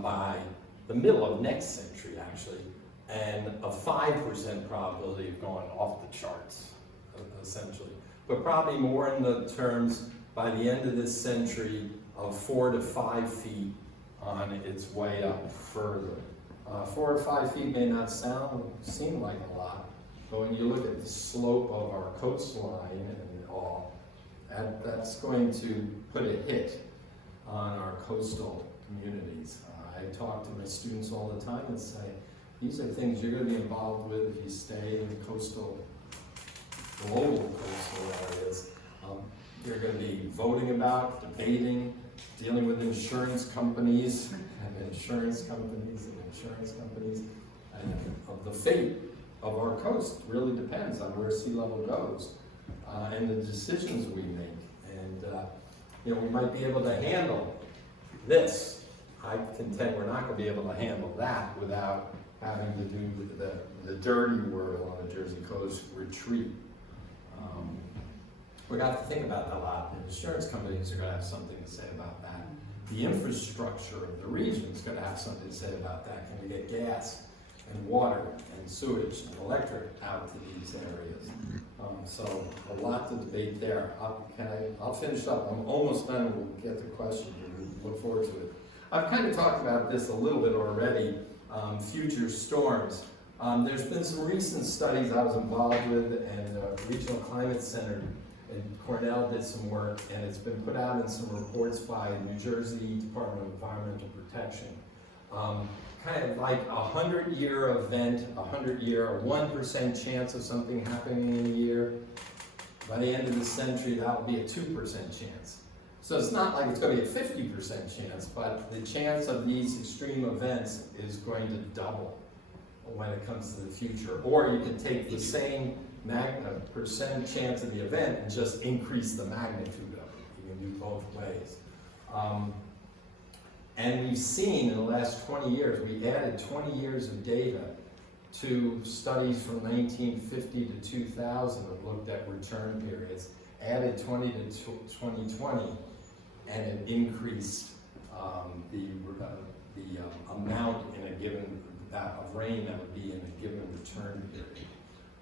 by the middle of next century, actually, and a 5% probability of going off the charts, essentially. But probably more in the terms, by the end of this century, of 4 to 5 feet on its way up further. 4 or 5 feet may not seem like a lot, but when you look at the slope of our coastline and all, that's going to put a hit on our coastal communities. I talk to my students all the time and say, these are things you're going to be involved with if you stay in the global coastal areas. You're going to be voting about, debating, dealing with insurance companies, and the fate of our coast really depends on where sea level goes and the decisions we make. And we might be able to handle this. I contend we're not going to be able to handle that without having to do with the dirty word on the Jersey coast, retreat. We got to think about that a lot. The insurance companies are going to have something to say about that. The infrastructure of the region is going to have something to say about that. Can we get gas and water and sewage and electric out to these areas? So a lot to debate there. I'll finish up. I'm almost done. We'll get to questions. We look forward to it. I've kind of talked about this a little bit already. Future storms. There's been some recent studies I was involved with, and the Regional Climate Center and Cornell did some work, and it's been put out in some reports by New Jersey Department of Environmental Protection. Kind of like a 100-year event, a 1% chance of something happening in a year. By the end of the century, that will be a 2% chance. So it's not like it's going to be a 50% chance, but the chance of these extreme events is going to double when it comes to the future. Or you can take the same percent chance of the event and just increase the magnitude of it. You can do both ways. And we've seen in the last 20 years, we added 20 years of data to studies from 1950 to 2000 that looked at return periods, added 20 to 2020, and it increased the amount in a given of rain that would be in a given return period.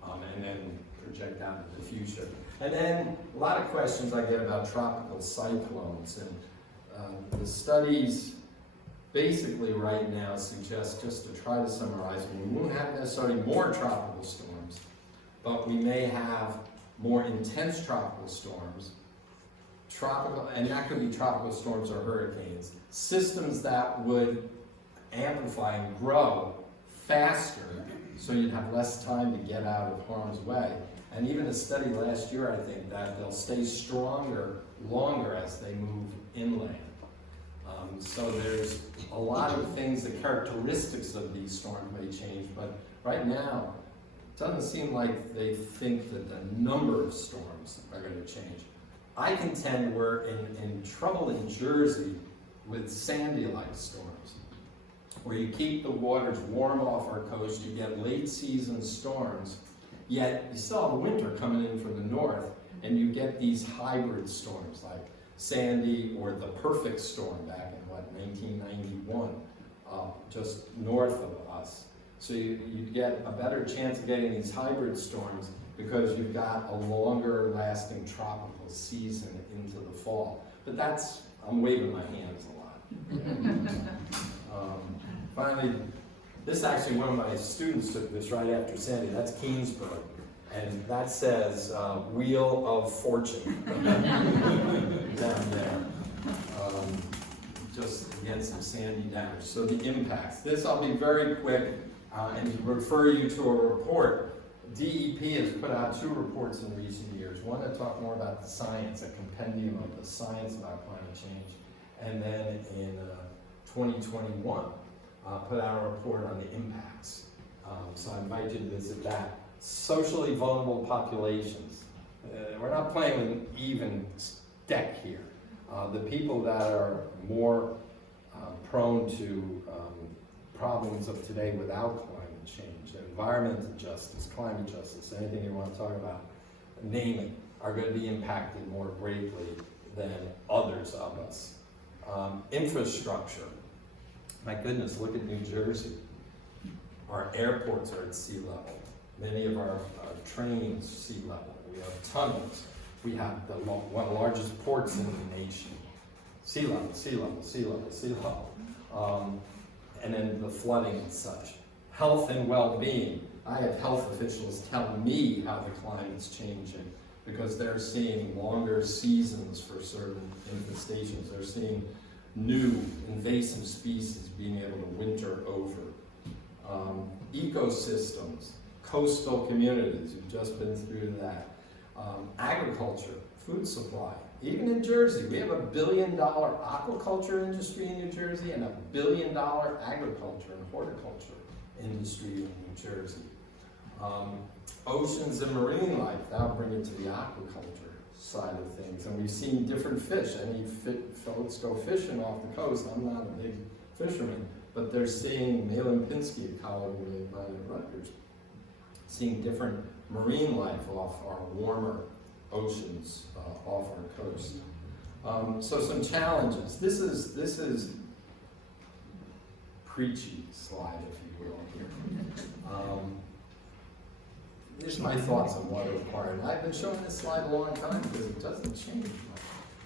And then project out into the future. And then a lot of questions I get about tropical cyclones, and the studies basically right now suggest, just to try to summarize, we won't have necessarily more tropical storms, but we may have more intense tropical storms, and that could be tropical storms or hurricanes, systems that would amplify and grow faster, so you'd have less time to get out of harm's way. And even a study last year, I think, that they'll stay stronger longer as they move inland. So there's a lot of things, the characteristics of these storms may change, but right now, it doesn't seem like they think that the number of storms are going to change. I contend we're in trouble in Jersey with Sandy-like storms, where you keep the waters warm off our coast, you get late season storms, yet you still have winter coming in from the north, and you get these hybrid storms like Sandy or the perfect storm back in 1991, just north of us. So you get a better chance of getting these hybrid storms because you've got a longer lasting tropical season into the fall. But I'm waving my hands a lot. Finally, this actually, one of my students took this right after Sandy. That's Keensburg. And that says, Wheel of Fortune down there. Just again, some sandy damage. So the impacts. This I'll be very quick and refer you to a report. DEP has put out 2 reports in recent years. One that talk more about the science, a compendium of the science about climate change. And then in 2021, put out a report on the impacts. So I invite you to visit that. Socially vulnerable populations. We're not playing with an even deck here. The people that are more prone to problems of today without climate change, environmental justice, climate justice, anything you want to talk about. name it, are going to be impacted more greatly than others of us. Infrastructure. My goodness, look at New Jersey. Our airports are at sea level. Many of our trains sea level. We have tunnels. We have one of the largest ports in the nation. Sea level, sea level, sea level, sea level. And then the flooding and such. Health and well-being. I have health officials telling me how the climate's changing because they're seeing longer seasons for certain infestations. They're seeing new invasive species being able to winter over. Ecosystems, coastal communities, we've just been through that. Agriculture, food supply. Even in Jersey, we have $1 billion aquaculture industry in New Jersey and $1 billion agriculture and horticulture industry in New Jersey. Oceans and marine life, that'll bring it to the aquaculture side of things. And we've seen different fish. Any folks go fishing off the coast. I'm not a big fisherman, but they're seeing Malin Pinsky, a colleague of mine at Rutgers, seeing different marine life off our warmer oceans off our coast. So some challenges. This is preachy slide, if you will, here. Here's my thoughts on water requirement. I've been showing this slide a long time because it doesn't change much.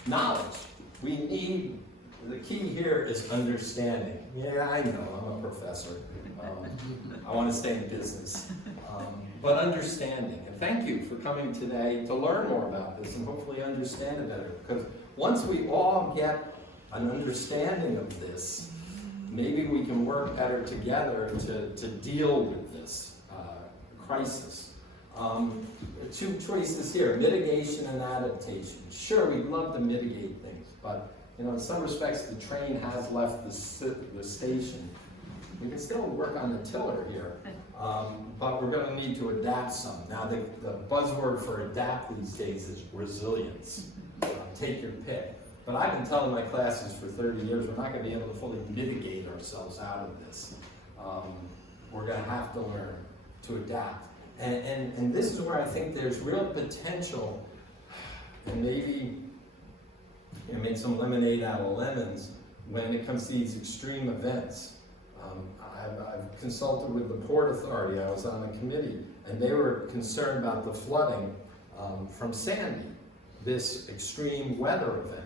Knowledge. We need, the key here is understanding. Yeah, I know, I'm a professor. I want to stay in business. But understanding. And thank you for coming today to learn more about this and hopefully understand it better. Because once we all get an understanding of this, maybe we can work better together to deal with this crisis. Two choices here, mitigation and adaptation. Sure, we'd love to mitigate things, but in some respects the train has left the station. We can still work on the tiller here, but we're going to need to adapt some. Now the buzzword for adapt these days is resilience. Take your pick. But I've been telling my classes for 30 years, we're not going to be able to fully mitigate ourselves out of this. We're going to have to learn to adapt. And this is where I think there's real potential, and maybe make some lemonade out of lemons when it comes to these extreme events. I've consulted with the Port Authority. I was on a committee, and they were concerned about the flooding from Sandy, this extreme weather event.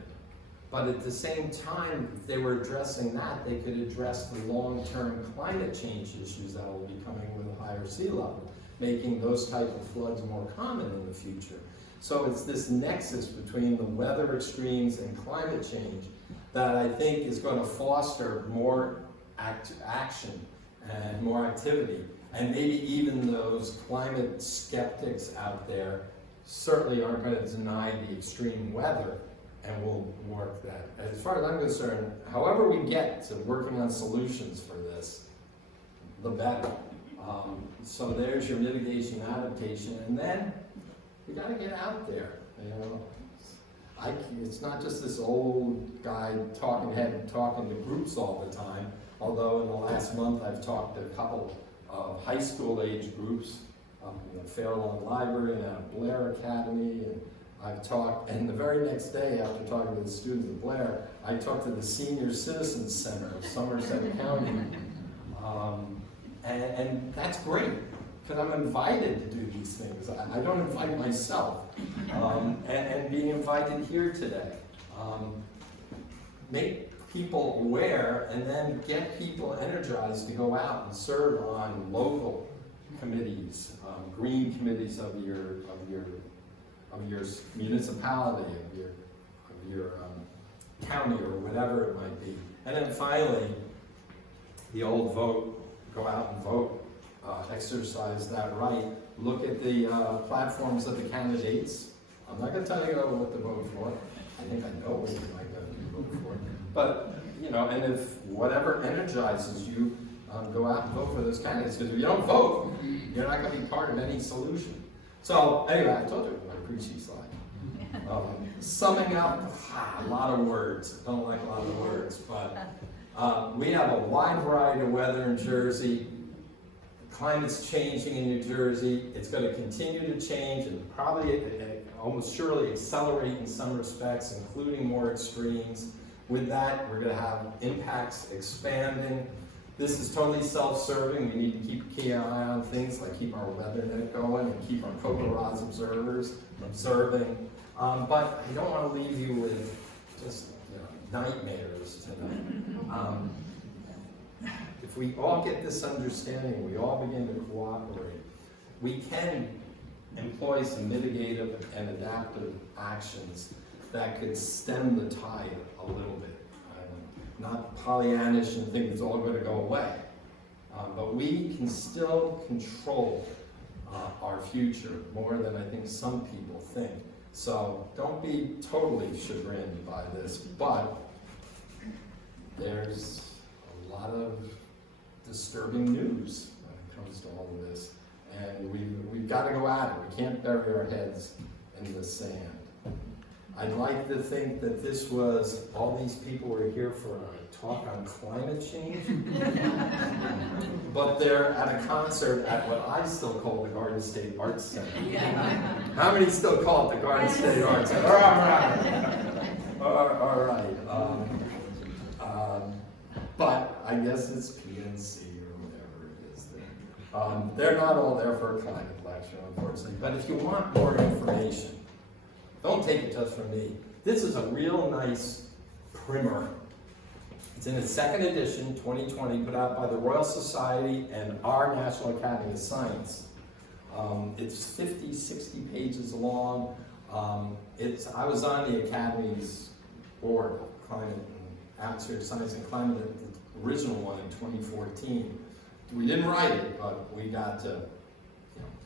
But at the same time, if they were addressing that, they could address the long-term climate change issues that will be coming with a higher sea level, making those type of floods more common in the future. So it's this nexus between the weather extremes and climate change that I think is going to foster more action and more activity. And maybe even those climate skeptics out there certainly aren't going to deny the extreme weather, and we'll work that. As far as I'm concerned, however we get to working on solutions for this, the better. So there's your mitigation adaptation, and then we got to get out there. It's not just this old guy talking to groups all the time. Although in the last month I've talked to a couple of high school age groups, Fairlawn Library and Blair Academy, and I've talked. And the very next day, after talking to the students at Blair, I talked to the Senior Citizens Center of Somerset County. And that's great, because I'm invited to do these things. I don't invite myself. And being invited here today. Make people aware and then get people energized to go out and serve on local committees, green committees of your municipality, of your county, or whatever it might be. And then finally, the old vote. Go out and vote, exercise that right. Look at the platforms of the candidates. I'm not going to tell you what to vote for. I think I know what you might vote for. But, and if whatever energizes you, go out and vote for those candidates. Because if you don't vote, you're not going to be part of any solution. So, anyway, I told you my preachy slide. Summing up, a lot of words. I don't like a lot of words, but we have a wide variety of weather in Jersey. climate's changing in New Jersey. It's going to continue to change and probably almost surely accelerate in some respects, including more extremes. With that, we're going to have impacts expanding. This is totally self-serving. We need to keep a keen eye on things like keep our weather net going and keep our CocoRods observers observing. But I don't want to leave you with just nightmares tonight. If we all get this understanding, we all begin to cooperate, we can employ some mitigative and adaptive actions that could stem the tide a little bit. Not Pollyannish and think it's all going to go away, but we can still control our future more than I think some people think. So don't be totally chagrined by this, but there's a lot of disturbing news when it comes to all of this, and we've got to go at it. We can't bury our heads in the sand. I'd like to think that this was, all these people were here for a talk on climate change, but they're at a concert at what I still call the Garden State Arts Center. How many still call it the Garden State Arts Center? All right. But I guess it's PNC or whatever it is there. They're not all there for a climate lecture, unfortunately, but if you want more information, don't take it just from me. This is a real nice primer. It's in its second edition, 2020, put out by the Royal Society and our National Academy of Science. It's 50, 60 pages long. I was on the Academy's board of climate and atmospheric science and climate, the original one in 2014. We didn't write it, but we got to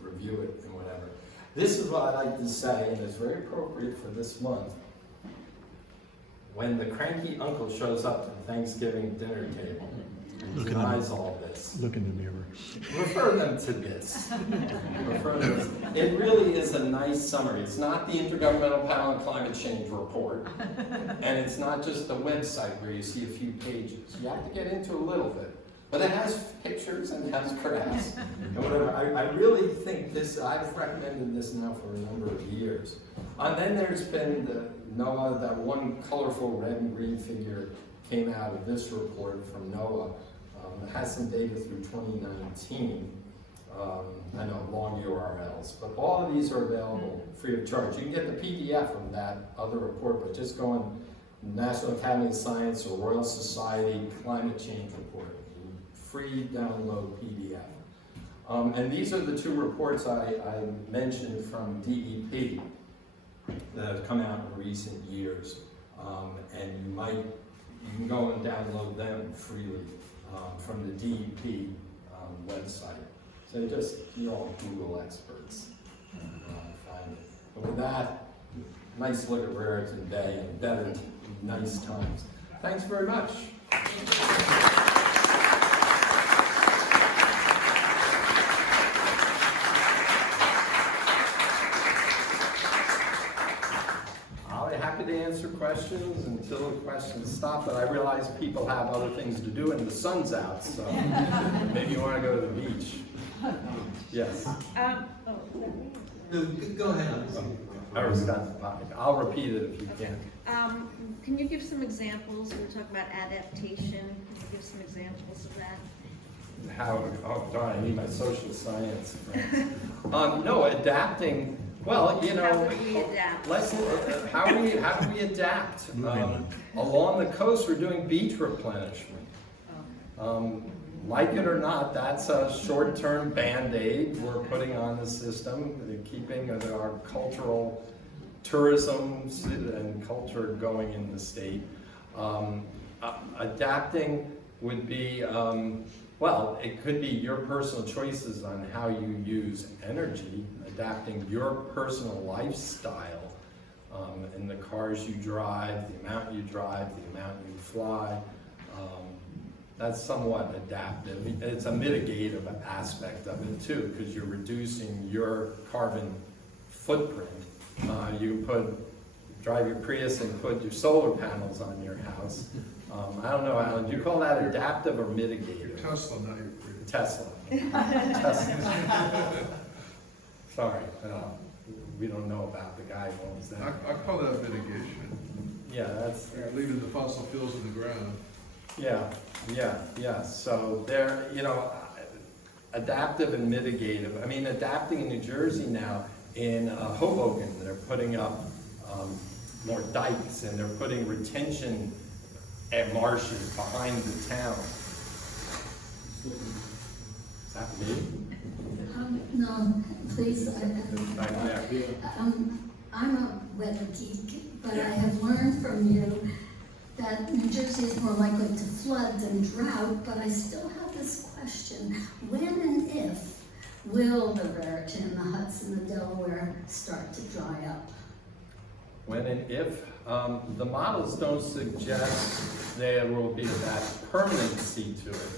review it and whatever. This is what I like to say, and it's very appropriate for this month. When the cranky uncle shows up to the Thanksgiving dinner table and denies all this, Look in the mirror. refer them to this. Refer them to this. It really is a nice summary. It's not the Intergovernmental Panel on Climate Change report, and it's not just the website where you see a few pages. You have to get into a little bit. But it has pictures and it has graphs and whatever. I really think this, I've recommended this now for a number of years. And then there's been NOAA, that one colorful red and green figure came out of this report from NOAA. It has some data through 2019. I know, long URLs, but all of these are available free of charge. You can get the PDF from that other report, but just go on National Academy of Science or Royal Society Climate Change Report. Free download PDF. And these are the two reports I mentioned from DEP that have come out in recent years. And you can go and download them freely from the DEP website. So you're all Google experts. Find it. But with that, nice look at Raritan Bay and better nice times. Thanks very much. To answer questions until the questions stop, but I realize people have other things to do and the sun's out, so maybe you want to go to the beach. Yes. No, go ahead. I'll repeat it if you can. Can you give some examples? We were talking about adaptation. Can you give some examples of that? Oh darn, I need my social science friends. No, adapting. Well, How would we adapt? How do we adapt? Along the coast, we're doing beach replenishment. Like it or not, that's a short-term Band-Aid we're putting on the system, keeping our cultural tourism and culture going in the state. Adapting would be, well, it could be your personal choices on how you use energy, adapting your personal lifestyle and the cars you drive, the amount you drive, the amount you fly. That's somewhat adaptive. It's a mitigative aspect of it too, because you're reducing your carbon footprint. You can drive your Prius and put your solar panels on your house. I don't know, Alan, do you call that adaptive or mitigative? Your Tesla, not your Prius. Tesla. Sorry, we don't know about the guy who owns that. I call that mitigation. Yeah, that's, Leaving the fossil fuels in the ground. yeah. So they're, adaptive and mitigative. I mean, adapting in New Jersey now, in Hoboken, they're putting up more dikes and they're putting retention at marshes behind the town. Is that me? No, please. Back there. I'm a weather geek, but I have learned from you that New Jersey is more likely to flood than drought, but I still have this question. When and if will the Raritan, the Hudson, the Delaware start to dry up? When and if, the models don't suggest there will be that permanency to it.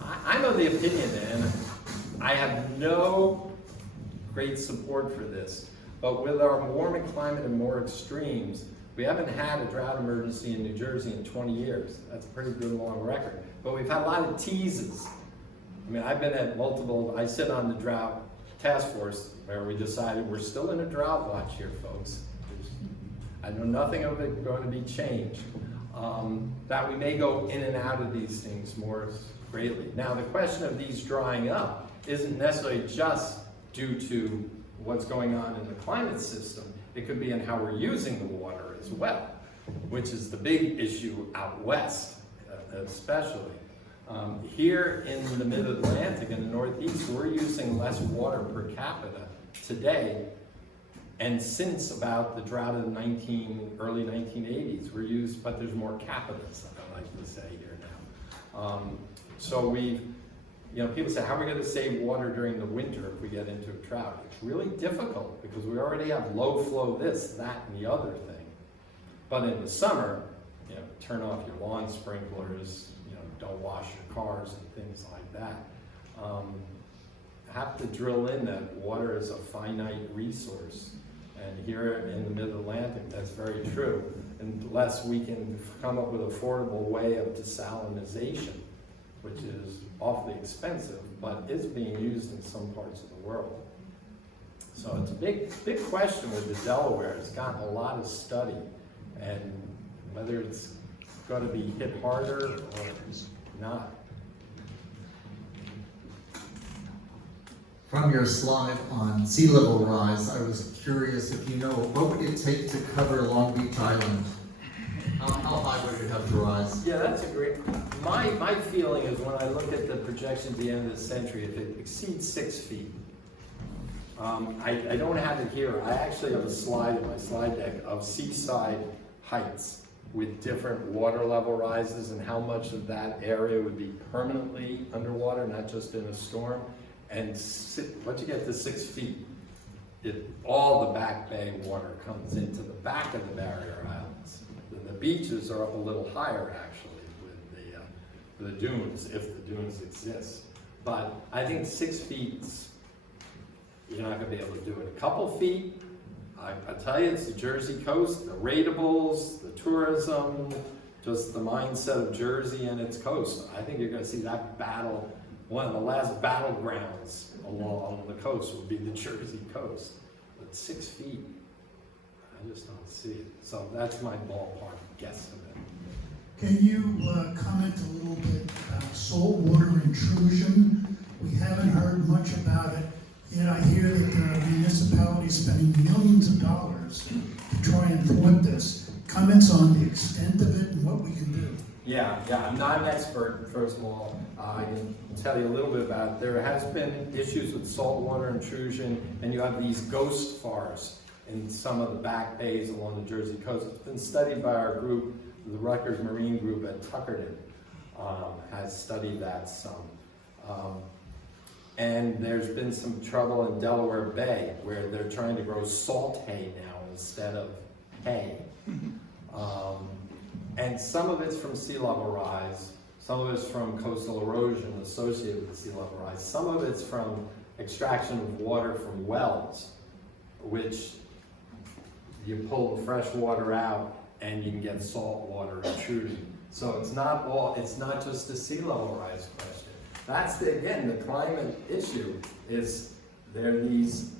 I'm of the opinion, and I have no great support for this, but with our warming climate and more extremes, we haven't had a drought emergency in New Jersey in 20 years. That's a pretty good long record. But we've had a lot of teases. I mean, I've been at multiple, I sit on the drought task force where we decided we're still in a drought watch here, folks. I know nothing of it going to be changed. That we may go in and out of these things more greatly. Now, the question of these drying up isn't necessarily just due to what's going on in the climate system. It could be in how we're using the water as well, which is the big issue out west, especially. Here in the mid-Atlantic and the Northeast, we're using less water per capita today, and since about the drought of the early 1980s, but there's more capitas, I like to say here now. So people say, how are we going to save water during the winter if we get into a drought? It's really difficult because we already have low flow this, that, and the other thing. But in the summer, turn off your lawn sprinklers, don't wash your cars and things like that. Have to drill in that water is a finite resource. And here in the mid-Atlantic, that's very true, unless we can come up with an affordable way of desalinization, which is awfully expensive, but is being used in some parts of the world. So it's a big question with the Delaware. It's gotten a lot of study, and whether it's going to be hit harder or not. From your slide on sea level rise, I was curious if you know, what would it take to cover Long Beach Island? How high would it have to rise? Yeah, that's a great, my feeling is when I look at the projections at the end of the century, if it exceeds 6 feet, I don't have it here. I actually have a slide in my slide deck of seaside heights with different water level rises and how much of that area would be permanently underwater, not just in a storm. And once you get to 6 feet, all the back bay water comes into the back of the barrier islands. The beaches are up a little higher actually with the dunes, if the dunes exist. But I think 6 feet, you're not going to be able to do it. A couple feet, I tell you, it's the Jersey coast, the ratables, the tourism, just the mindset of Jersey and its coast. I think you're going to see that battle. One of the last battlegrounds along the coast would be the Jersey coast. But 6 feet, I just don't see it. So that's my ballpark guesstimate. Can you comment a little bit about saltwater intrusion? We haven't heard much about it, yet I hear that there are municipalities spending millions of dollars to try and thwart this. Comments on the extent of it and what we can do? Yeah, I'm not an expert, first of all. I can tell you a little bit about it. There has been issues with saltwater intrusion, and you have these ghost forests in some of the back bays along the Jersey coast. It's been studied by our group, the Rutgers Marine Group at Tuckerton, has studied that some. And there's been some trouble in Delaware Bay, where they're trying to grow salt hay now instead of hay. And some of it's from sea level rise, some of it's from coastal erosion associated with the sea level rise, some of it's from extraction of water from wells, which you pull the fresh water out and you can get salt water intrusion. So it's not just a sea level rise question. That's again, the climate issue is there are these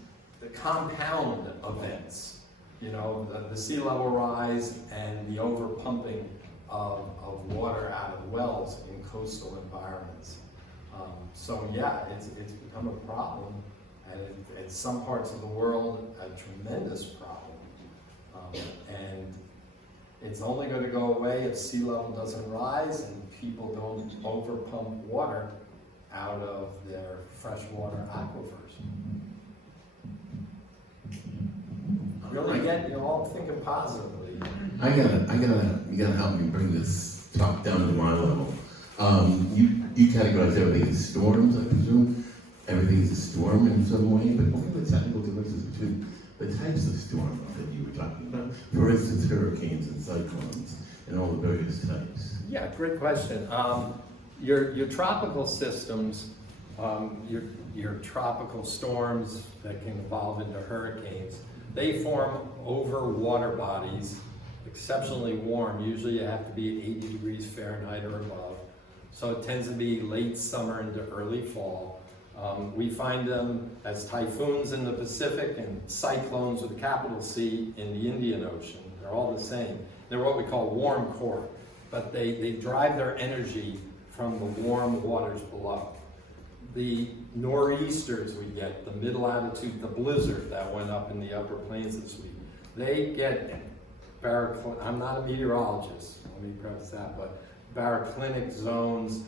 the compound events, you know, the sea level rise and the overpumping of water out of wells in coastal environments. So yeah, it's become a problem, and in some parts of the world, a tremendous problem. And it's only going to go away if sea level doesn't rise and people don't overpump water out of their freshwater aquifers. Really get you all thinking positively. You gotta help me bring this talk down to my level. You categorize everything as storms, I presume. Everything's a storm in some way, but what are the technical differences between the types of storms that you were talking about? For instance, hurricanes and cyclones and all the various types. Yeah, great question. Your tropical systems, your tropical storms that can evolve into hurricanes, they form over water bodies, exceptionally warm. Usually you have to be at 80 degrees Fahrenheit or above. So it tends to be late summer into early fall. We find them as typhoons in the Pacific and cyclones with a capital C in the Indian Ocean. They're all the same. They're what we call warm core, but they drive their energy from the warm waters below. The nor'easters we get, the mid-latitude, the blizzard that went up in the upper plains this week, they get I'm not a meteorologist, let me preface that, but baroclinic zones.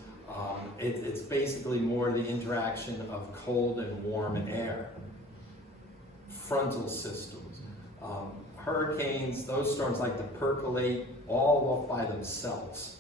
It's basically more the interaction of cold and warm air. Frontal systems. Hurricanes, those storms like to percolate all off by themselves.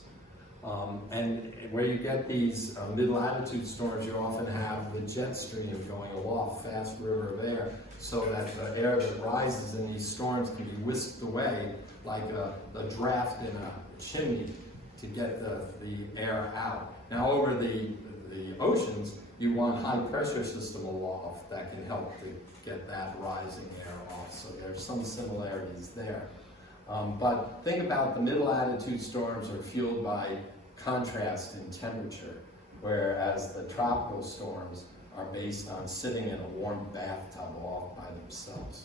And where you get these mid-latitude storms, you often have the jet stream going aloft, fast river of air, so that the air that rises in these storms can be whisked away like a draft in a chimney to get the air out. Now over the oceans, you want high pressure system aloft that can help to get that rising air off. So there's some similarities there. But think about the middle latitude storms are fueled by contrast in temperature, whereas the tropical storms are based on sitting in a warm bathtub off by themselves.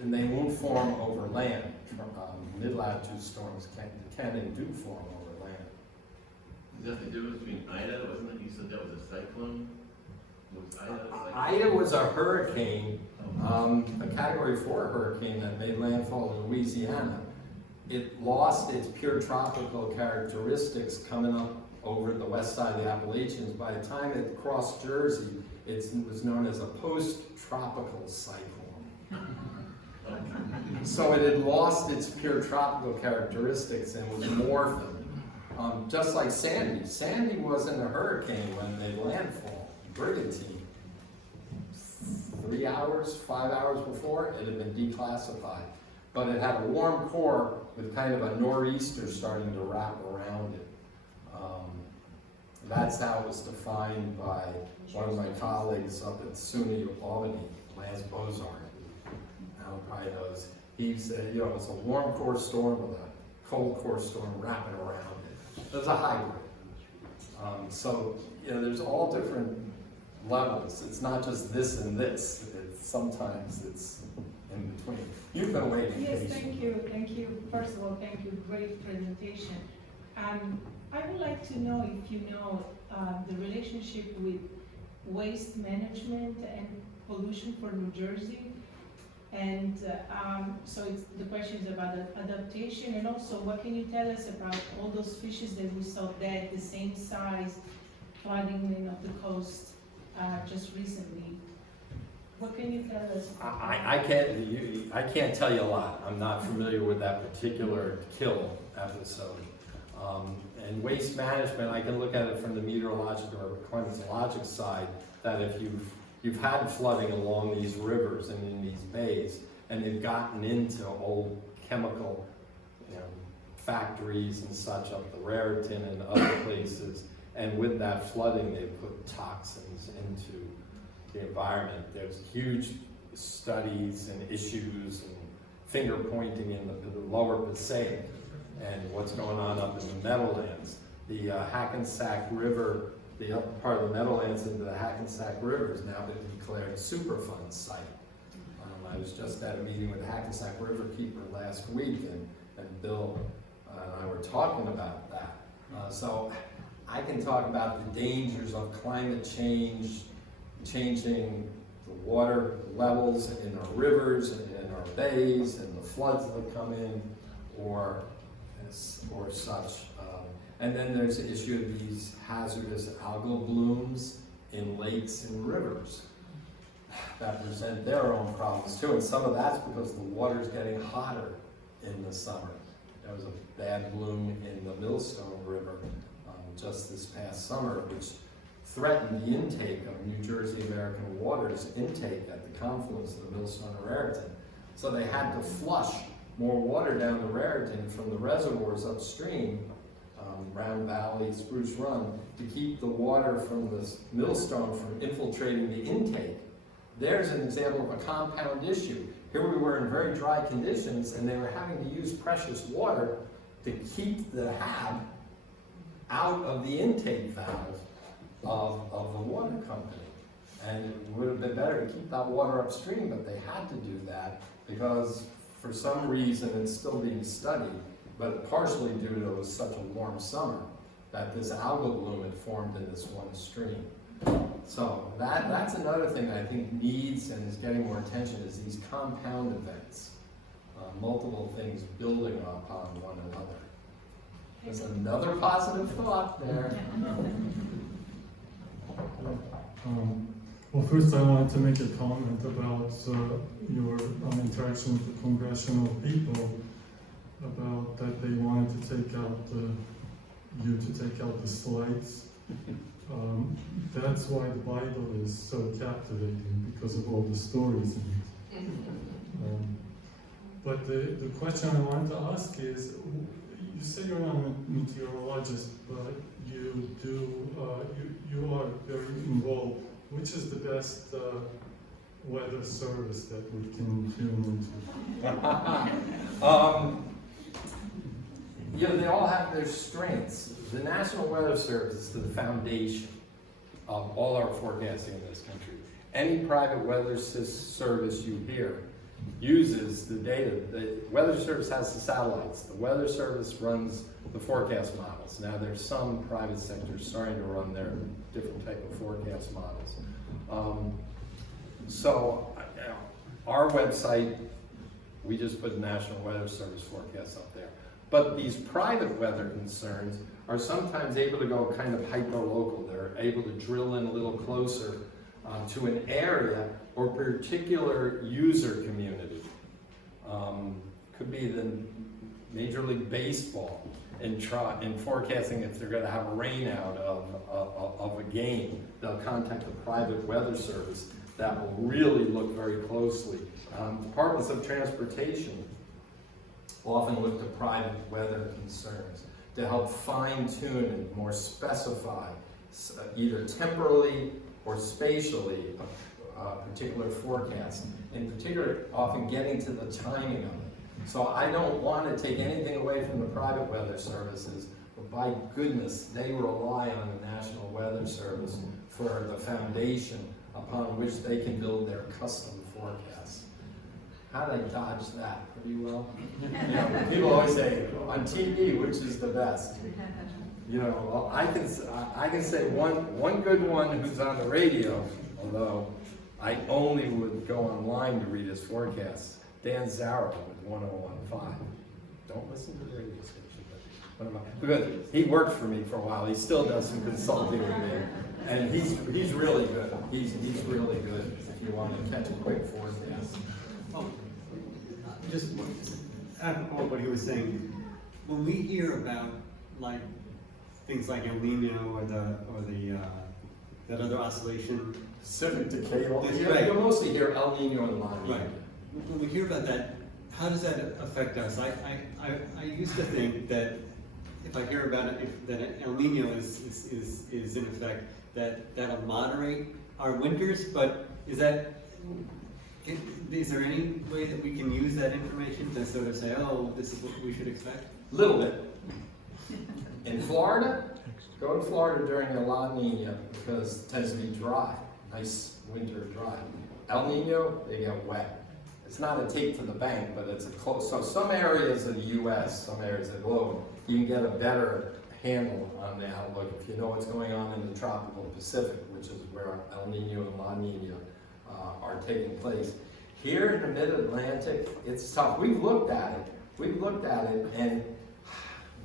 And they won't form over land. Mid-latitude storms can and do form over land. Is that the difference between Ida? Wasn't it you said that was a cyclone? Was Ida a cyclone? Ida was a hurricane, a Category 4 hurricane that made landfall in Louisiana. It lost its pure tropical characteristics coming up over the west side of the Appalachians. By the time it crossed Jersey, it was known as a post-tropical cyclone. So it had lost its pure tropical characteristics and was morphing. Just like Sandy. Sandy wasn't a hurricane when they landfall. Brigantine. 3 hours, 5 hours before, it had been declassified. But it had a warm core with kind of a nor'easter starting to wrap around it. That's how it was defined by one of my colleagues up at SUNY Albany, Lance Bozarth. Alan probably knows. He said, you know, it's a warm core storm with a cold core storm wrapping around it. It was a hybrid. So, you know, there's all different levels. It's not just this and this. Sometimes it's in between. You've been waiting. Yes, thank you. Thank you. First of all, thank you. Great presentation. I would like to know if you know the relationship with waste management and pollution for New Jersey. And so the question is about adaptation, and also what can you tell us about all those fishes that we saw dead, the same size, flooding in of the coast just recently? What can you tell us? I can't tell you a lot. I'm not familiar with that particular kill episode. And waste management, I can look at it from the meteorologic or climatologic side, that if you've had flooding along these rivers and in these bays, and they've gotten into old chemical, you know, factories and such up the Raritan and other places, and with that flooding, they put toxins into the environment. There's huge studies and issues and finger pointing in the lower Passaic and what's going on up in the Meadowlands. The Hackensack River the upper part of the Meadowlands into the Hackensack River has now been declared a Superfund site. I was just at a meeting with the Hackensack River Keeper last week, and Bill and I were talking about that. So I can talk about the dangers of climate change, changing the water levels in our rivers and in our bays, and the floods that come in, or such. And then there's the issue of these hazardous algal blooms in lakes and rivers that present their own problems too. And some of that's because the water's getting hotter in the summer. There was a bad bloom in the Millstone River just this past summer, which threatened the intake of New Jersey American Water's intake at the confluence of the Millstone and Raritan. So they had to flush more water down the Raritan from the reservoirs upstream, Round Valley, Spruce Run, to keep the water from the Millstone from infiltrating the intake. There's an example of a compound issue. Here we were in very dry conditions, and they were having to use precious water to keep the hab out of the intake valve of the water company. And it would have been better to keep that water upstream, but they had to do that because for some reason it's still being studied, but partially due to it was such a warm summer that this algal bloom had formed in this one stream. So that's another thing that I think needs and is getting more attention is these compound events, multiple things building upon one another. There's another positive thought there. Well, first I wanted to make a comment about your interaction with the congressional people, about that they wanted to take out you to take out the slides. That's why the Bible is so captivating, because of all the stories in it. But the question I wanted to ask is, you say you're not a meteorologist, but you are very involved. Which is the best weather service that we can tune into? They all have their strengths. The National Weather Service is the foundation of all our forecasting in this country. Any private weather service you hear uses the data. The Weather Service has the satellites. The Weather Service runs the forecast models. Now there's some private sectors starting to run their different type of forecast models. Our website, we just put National Weather Service forecasts up there. But these private weather concerns are sometimes able to go kind of hyper-local. They're able to drill in a little closer to an area or particular user community. Could be the Major League Baseball in forecasting if they're going to have a rain out of a game. They'll contact the private weather service that will really look very closely. Departments of Transportation often look to private weather concerns to help fine-tune and more specify, either temporally or spatially, a particular forecast. In particular, often getting to the timing of it. So I don't want to take anything away from the private weather services, but by goodness, they rely on the National Weather Service for the foundation upon which they can build their custom forecasts. How do they dodge that? Pretty well. People always say, on TV, which is the best? Well, I can say one good one who's on the radio, although I only would go online to read his forecasts. Dan Zara with 1015. Don't listen to the radio station. Because he worked for me for a while. He still does some consulting with me. And he's really good. He's really good if you want to catch a quick forecast. Just apropos what he was saying, when we hear about like things like El Niño or that other oscillation, Pacific decay. Right. You'll mostly hear El Niño and La Niña. Right. When we hear about that, how does that affect us? I used to think that if I hear about it, that El Niño is in effect, that'll moderate our winters, but is there any way that we can use that information to sort of say, oh, this is what we should expect? Little bit. In Florida, Go to Florida during the La Nina because it tends to be dry, nice winter dry. El Nino, they get wet. It's not a take to the bank, but it's a close. So some areas of the U.S., some areas of the globe, you can get a better handle on the outlook if you know what's going on in the tropical Pacific, which is where El Nino and La Nina are taking place. Here in the mid-Atlantic, it's tough. We've looked at it, and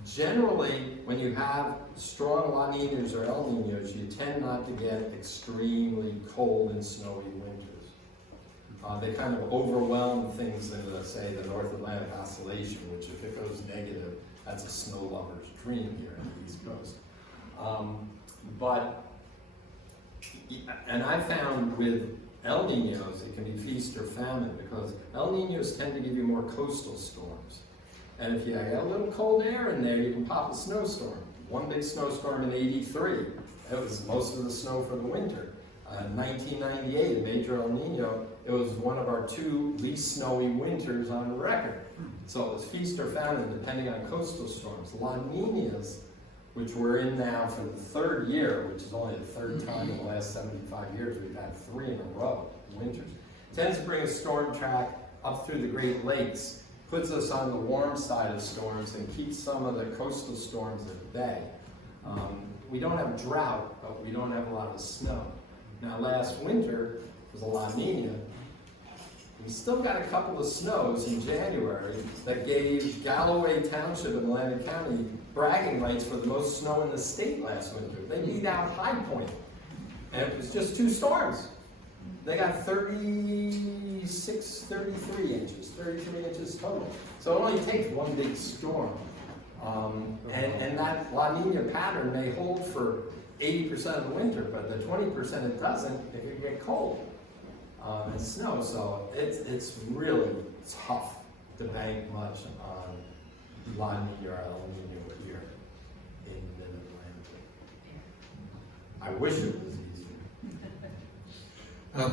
generally, when you have strong La Ninas or El Ninos, you tend not to get extremely cold and snowy winters. They kind of overwhelm things in, say, the North Atlantic Oscillation, which if it goes negative, that's a snow lover's dream here on the East Coast. And I found with El Ninos, it can be feast or famine because El Ninos tend to give you more coastal storms. And if you get a little cold air in there, you can pop a snowstorm. One big snowstorm in '83, it was most of the snow for the winter. 1998, a major El Nino, it was one of our 2 least snowy winters on record. So it was feast or famine depending on coastal storms. La Ninas, which we're in now for the 3rd year, which is only the 3rd time in the last 75 years, we've had 3 in a row, winters, tends to bring a storm track up through the Great Lakes, puts us on the warm side of storms and keeps some of the coastal storms at bay. We don't have drought, but we don't have a lot of snow. Now last winter was a La Nina. We still got a couple of snows in January that gave Galloway Township in Atlantic County bragging rights for the most snow in the state last winter. They beat out High Point, and it was just 2 storms. They got 36, 33 inches, 33 inches total. So it only takes one big storm. And that La Nina pattern may hold for 80% of the winter, but the 20% it doesn't, it can get cold and snow. So it's really tough to bank much on La Nina or El Nino here in Mid-Atlantic. I wish it was easier.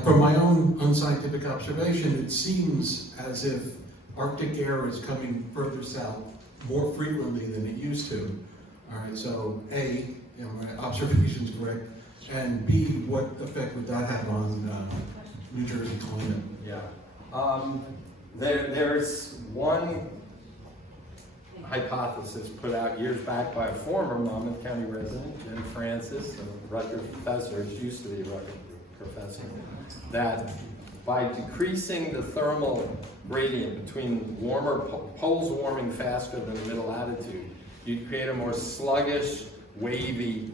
From my own unscientific observation, it seems as if Arctic air is coming further south more frequently than it used to. All right, so A, my observation's correct, and B, what effect would that have on New Jersey climate? Yeah. There's one hypothesis put out years back by a former Monmouth County resident, Jen Francis, a Rutgers professor, she used to be a Rutgers professor, that by decreasing the thermal gradient between poles warming faster than the middle latitude, you'd create a more sluggish, wavy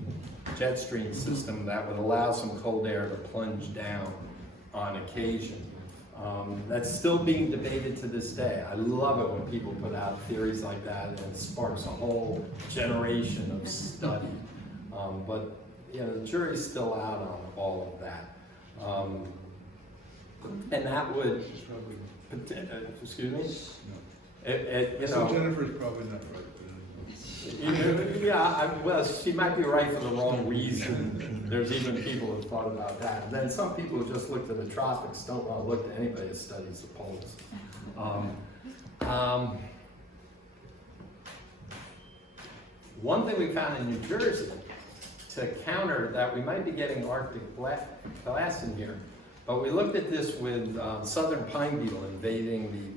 jet stream system that would allow some cold air to plunge down on occasion. That's still being debated to this day. I love it when people put out theories like that, and it sparks a whole generation of study. But the jury's still out on all of that. And that would, excuse me? So Jennifer's probably not right. Well, she might be right for the wrong reason. There's even people who thought about that. And then some people who just looked at the tropics don't want to look at anybody who studies the poles. One thing we found in New Jersey to counter that, we might be getting Arctic blast in here, but we looked at this with southern pine beetle invading the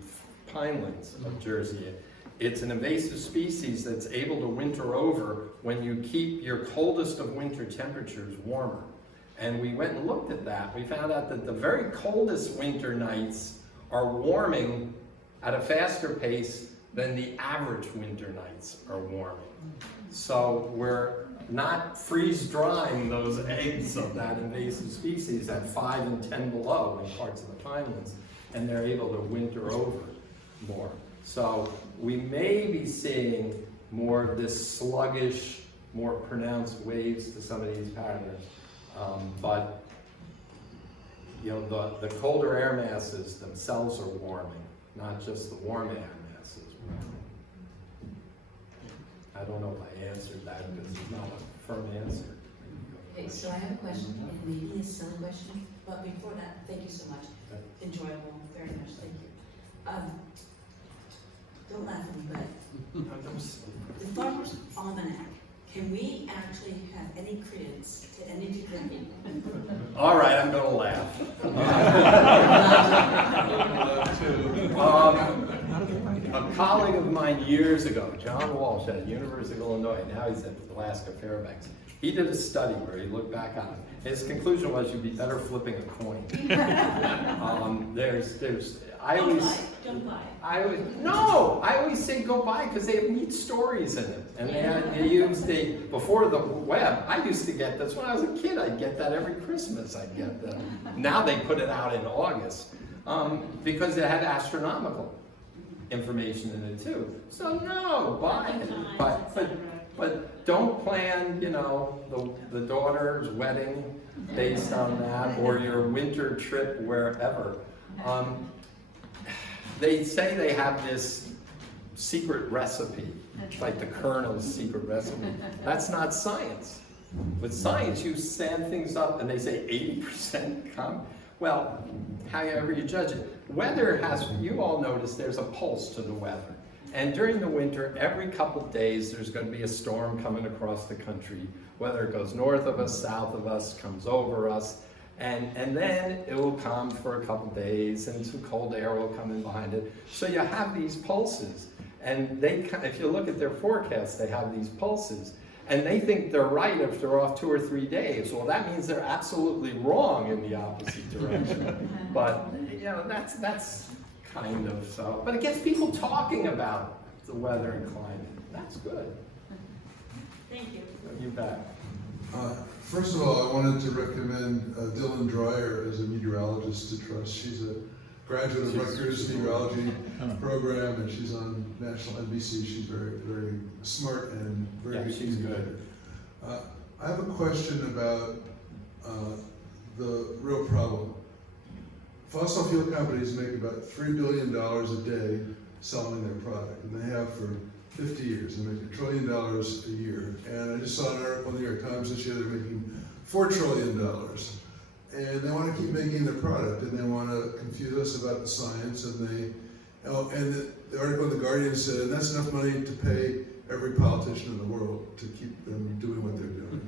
pinelands of Jersey. It's an invasive species that's able to winter over when you keep your coldest of winter temperatures warmer. And we went and looked at that. We found out that the very coldest winter nights are warming at a faster pace than the average winter nights are warming. So we're not freeze drying those eggs of that invasive species at 5 and 10 below in parts of the pinelands, and they're able to winter over more. So we may be seeing more of this sluggish, more pronounced waves to some of these patterns. But the colder air masses themselves are warming, not just the warm air masses warming. I don't know if I answered that because it's not a firm answer. Okay, so I have a question, and maybe a silly question, but before that, thank you so much. Okay. Enjoyable, very much, thank you. Don't laugh at me, but the Farmer's Almanac Can we actually have any credence to any degree? All right, I'm gonna laugh. A colleague of mine years ago, John Walsh at University of Illinois, now he's at Alaska Fairbanks, he did a study where he looked back on it. His conclusion was you'd be better flipping a coin. I always say go buy because they have neat stories in it. And before the web, I used to get this when I was a kid. I'd get that every Christmas. I'd get that. Now they put it out in August because it had astronomical information in it too. So no, buy it. But don't plan, the daughter's wedding based on that, or your winter trip wherever. They say they have this secret recipe, like the Colonel's secret recipe. That's not science. With science, you stand things up and they say 80% come. Well, however you judge it. Weather you all notice there's a pulse to the weather. And during the winter, every couple days, there's going to be a storm coming across the country, whether it goes north of us, south of us, comes over us. And then it will come for a couple days, and some cold air will come in behind it. So you have these pulses, and if you look at their forecasts, they have these pulses, and they think they're right if they're off 2 or 3 days. Well, that means they're absolutely wrong in the opposite direction. But that's kind of so. But it gets people talking about the weather and climate. That's good. Thank you. You bet. First of all, I wanted to recommend Dylan Dreyer as a meteorologist to trust. She's a graduate of Rutgers Meteorology program, and she's on national NBC. She's very, very smart and very good. She's good. I have a question about the real problem. Fossil fuel companies make about $3 billion a day selling their product, and they have for 50 years. They make $1 trillion a year. And I just saw an article in the New York Times this year, they're making $4 trillion. And they want to keep making their product, and they want to confuse us about the science, and the article in The Guardian said, that's enough money to pay every politician in the world to keep them doing what they're doing.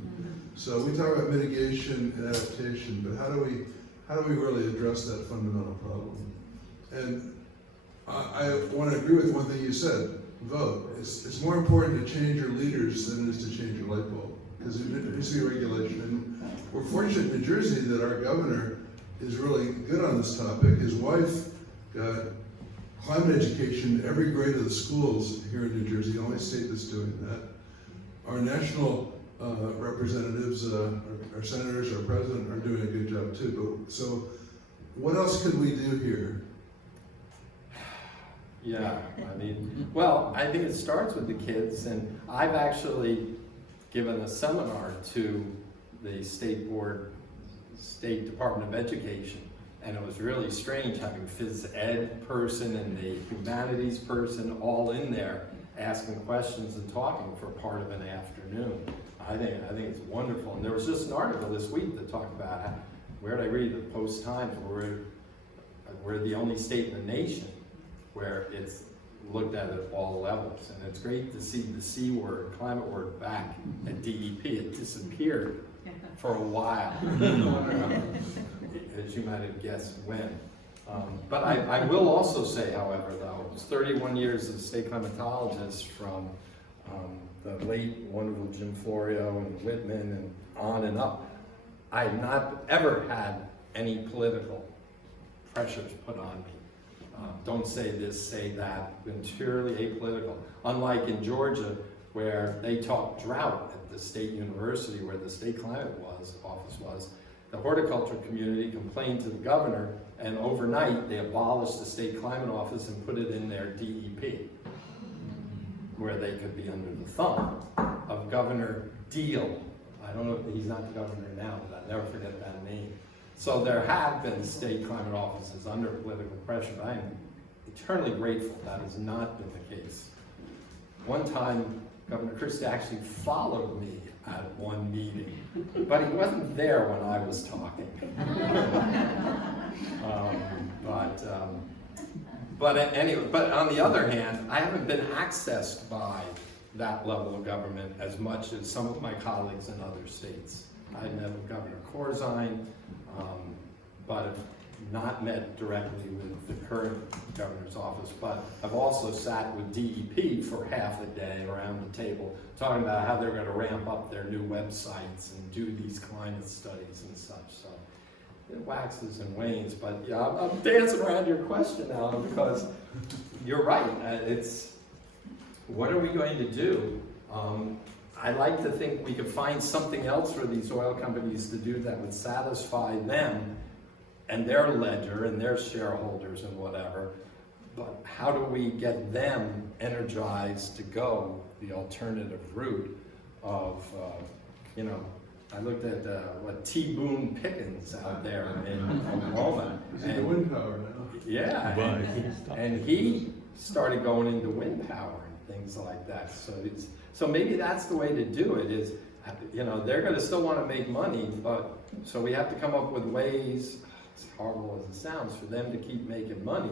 So we talk about mitigation and adaptation, but how do we really address that fundamental problem? And I want to agree with one thing you said. Vote. It's more important to change your leaders than it is to change your light bulb, because there needs to be regulation. And we're fortunate in New Jersey that our governor is really good on this topic. His wife got climate education in every grade of the schools here in New Jersey, the only state that's doing that. Our national representatives, our senators, our president are doing a good job too. So what else could we do here? Yeah, I think it starts with the kids, and I've actually given a seminar to the State Department of Education, and it was really strange having phys ed person and the humanities person all in there asking questions and talking for part of an afternoon. I think it's wonderful. And there was just an article this week that talked about where did I read, the Post-Times, we're the only state in the nation where it's looked at all levels. And it's great to see the C word, climate word, back at DEP. It disappeared for a while, as you might have guessed when. But I will also say, however, though, it's 31 years as a state climatologist from the late wonderful Jim Florio and Whitman and on and up. I have not ever had any political pressures put on me. Don't say this, say that, been purely apolitical. Unlike in Georgia, where they taught drought at the state university where the state climate office was, the horticulture community complained to the governor, and overnight they abolished the state climate office and put it in their DEP, where they could be under the thumb of Governor Deal. I don't know if he's not the governor now, but I'll never forget that name. So there have been state climate offices under political pressure, but I am eternally grateful that has not been the case. One time, Governor Christie actually followed me at one meeting, but he wasn't there when I was talking. But on the other hand, I haven't been accessed by that level of government as much as some of my colleagues in other states. I met with Governor Corzine, but have not met directly with the current governor's office, but I've also sat with DEP for half a day around the table, talking about how they're gonna ramp up their new websites and do these climate studies and such, so it waxes and wanes, but yeah, I'm dancing around your question, Alan, because you're right, it's, what are we going to do? I like to think we could find something else for these oil companies to do that would satisfy them and their ledger and their shareholders and whatever, but how do we get them energized to go the alternative route of, you know, I looked at what T. Boone Pickens out there in Oklahoma. He's into wind power now. Yeah, and he started going into wind power and things like that. So maybe that's the way to do it is, you know, they're going to still want to make money, but so we have to come up with ways, as horrible as it sounds, for them to keep making money,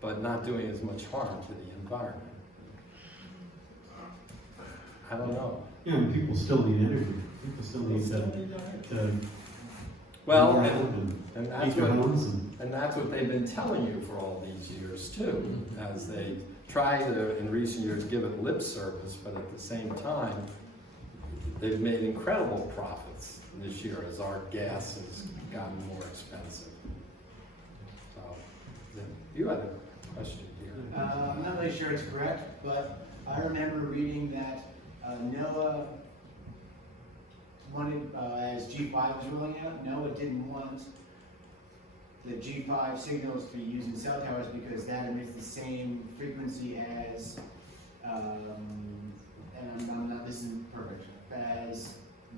but not doing as much harm to the environment. I don't know. Yeah, and people still need energy. People still need to well, move and around heat their homes and that's what they've been telling you for all these years too, as they try to, in recent years, give it lip service, but at the same time, they've made incredible profits this year as our gas has gotten more expensive. So, you had a question here. I'm not really sure it's correct, but I remember reading that NOAA wanted, as G5 was rolling out, NOAA didn't want the G5 signals to be used in cell towers because that emits the same frequency as, and I'm not, this isn't perfect, as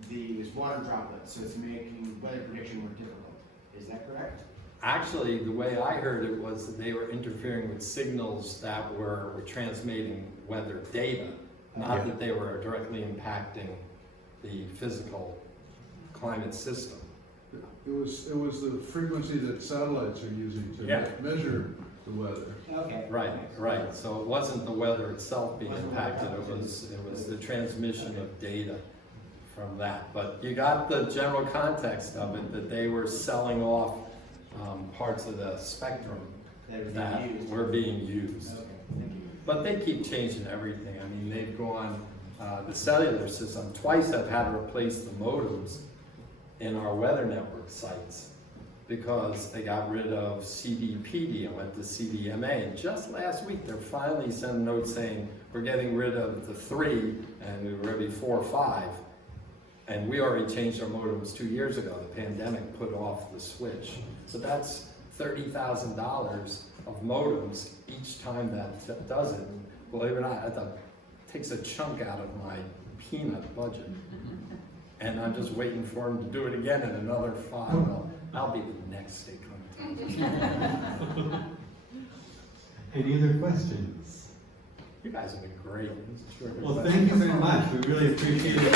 the water droplets, so it's making weather prediction more difficult. Is that correct? Actually, the way I heard it was that they were interfering with signals that were transmitting weather data, not that they were directly impacting the physical climate system. It was the frequency that satellites are using to measure the weather. Okay. Right. So it wasn't the weather itself being impacted, it was the transmission of data from that. But you got the general context of it, that they were selling off parts of the spectrum that were being used. Okay. Thank you. But they keep changing everything. I mean, they've gone, the cellular system, twice I've had to replace the modems in our weather network sites because they got rid of CDPD and went to CDMA. And just last week, they're finally sending a note saying, we're getting rid of the 3 and we were ready 4 or 5. And we already changed our modems 2 years ago. The pandemic put off the switch. So that's $30,000 of modems each time that does it. And believe it or not, that takes a chunk out of my peanut budget. And I'm just waiting for them to do it again in another 5. Well, I'll be the next they come. Any other questions? You guys have been great. Well, thank you very much. We really appreciate it.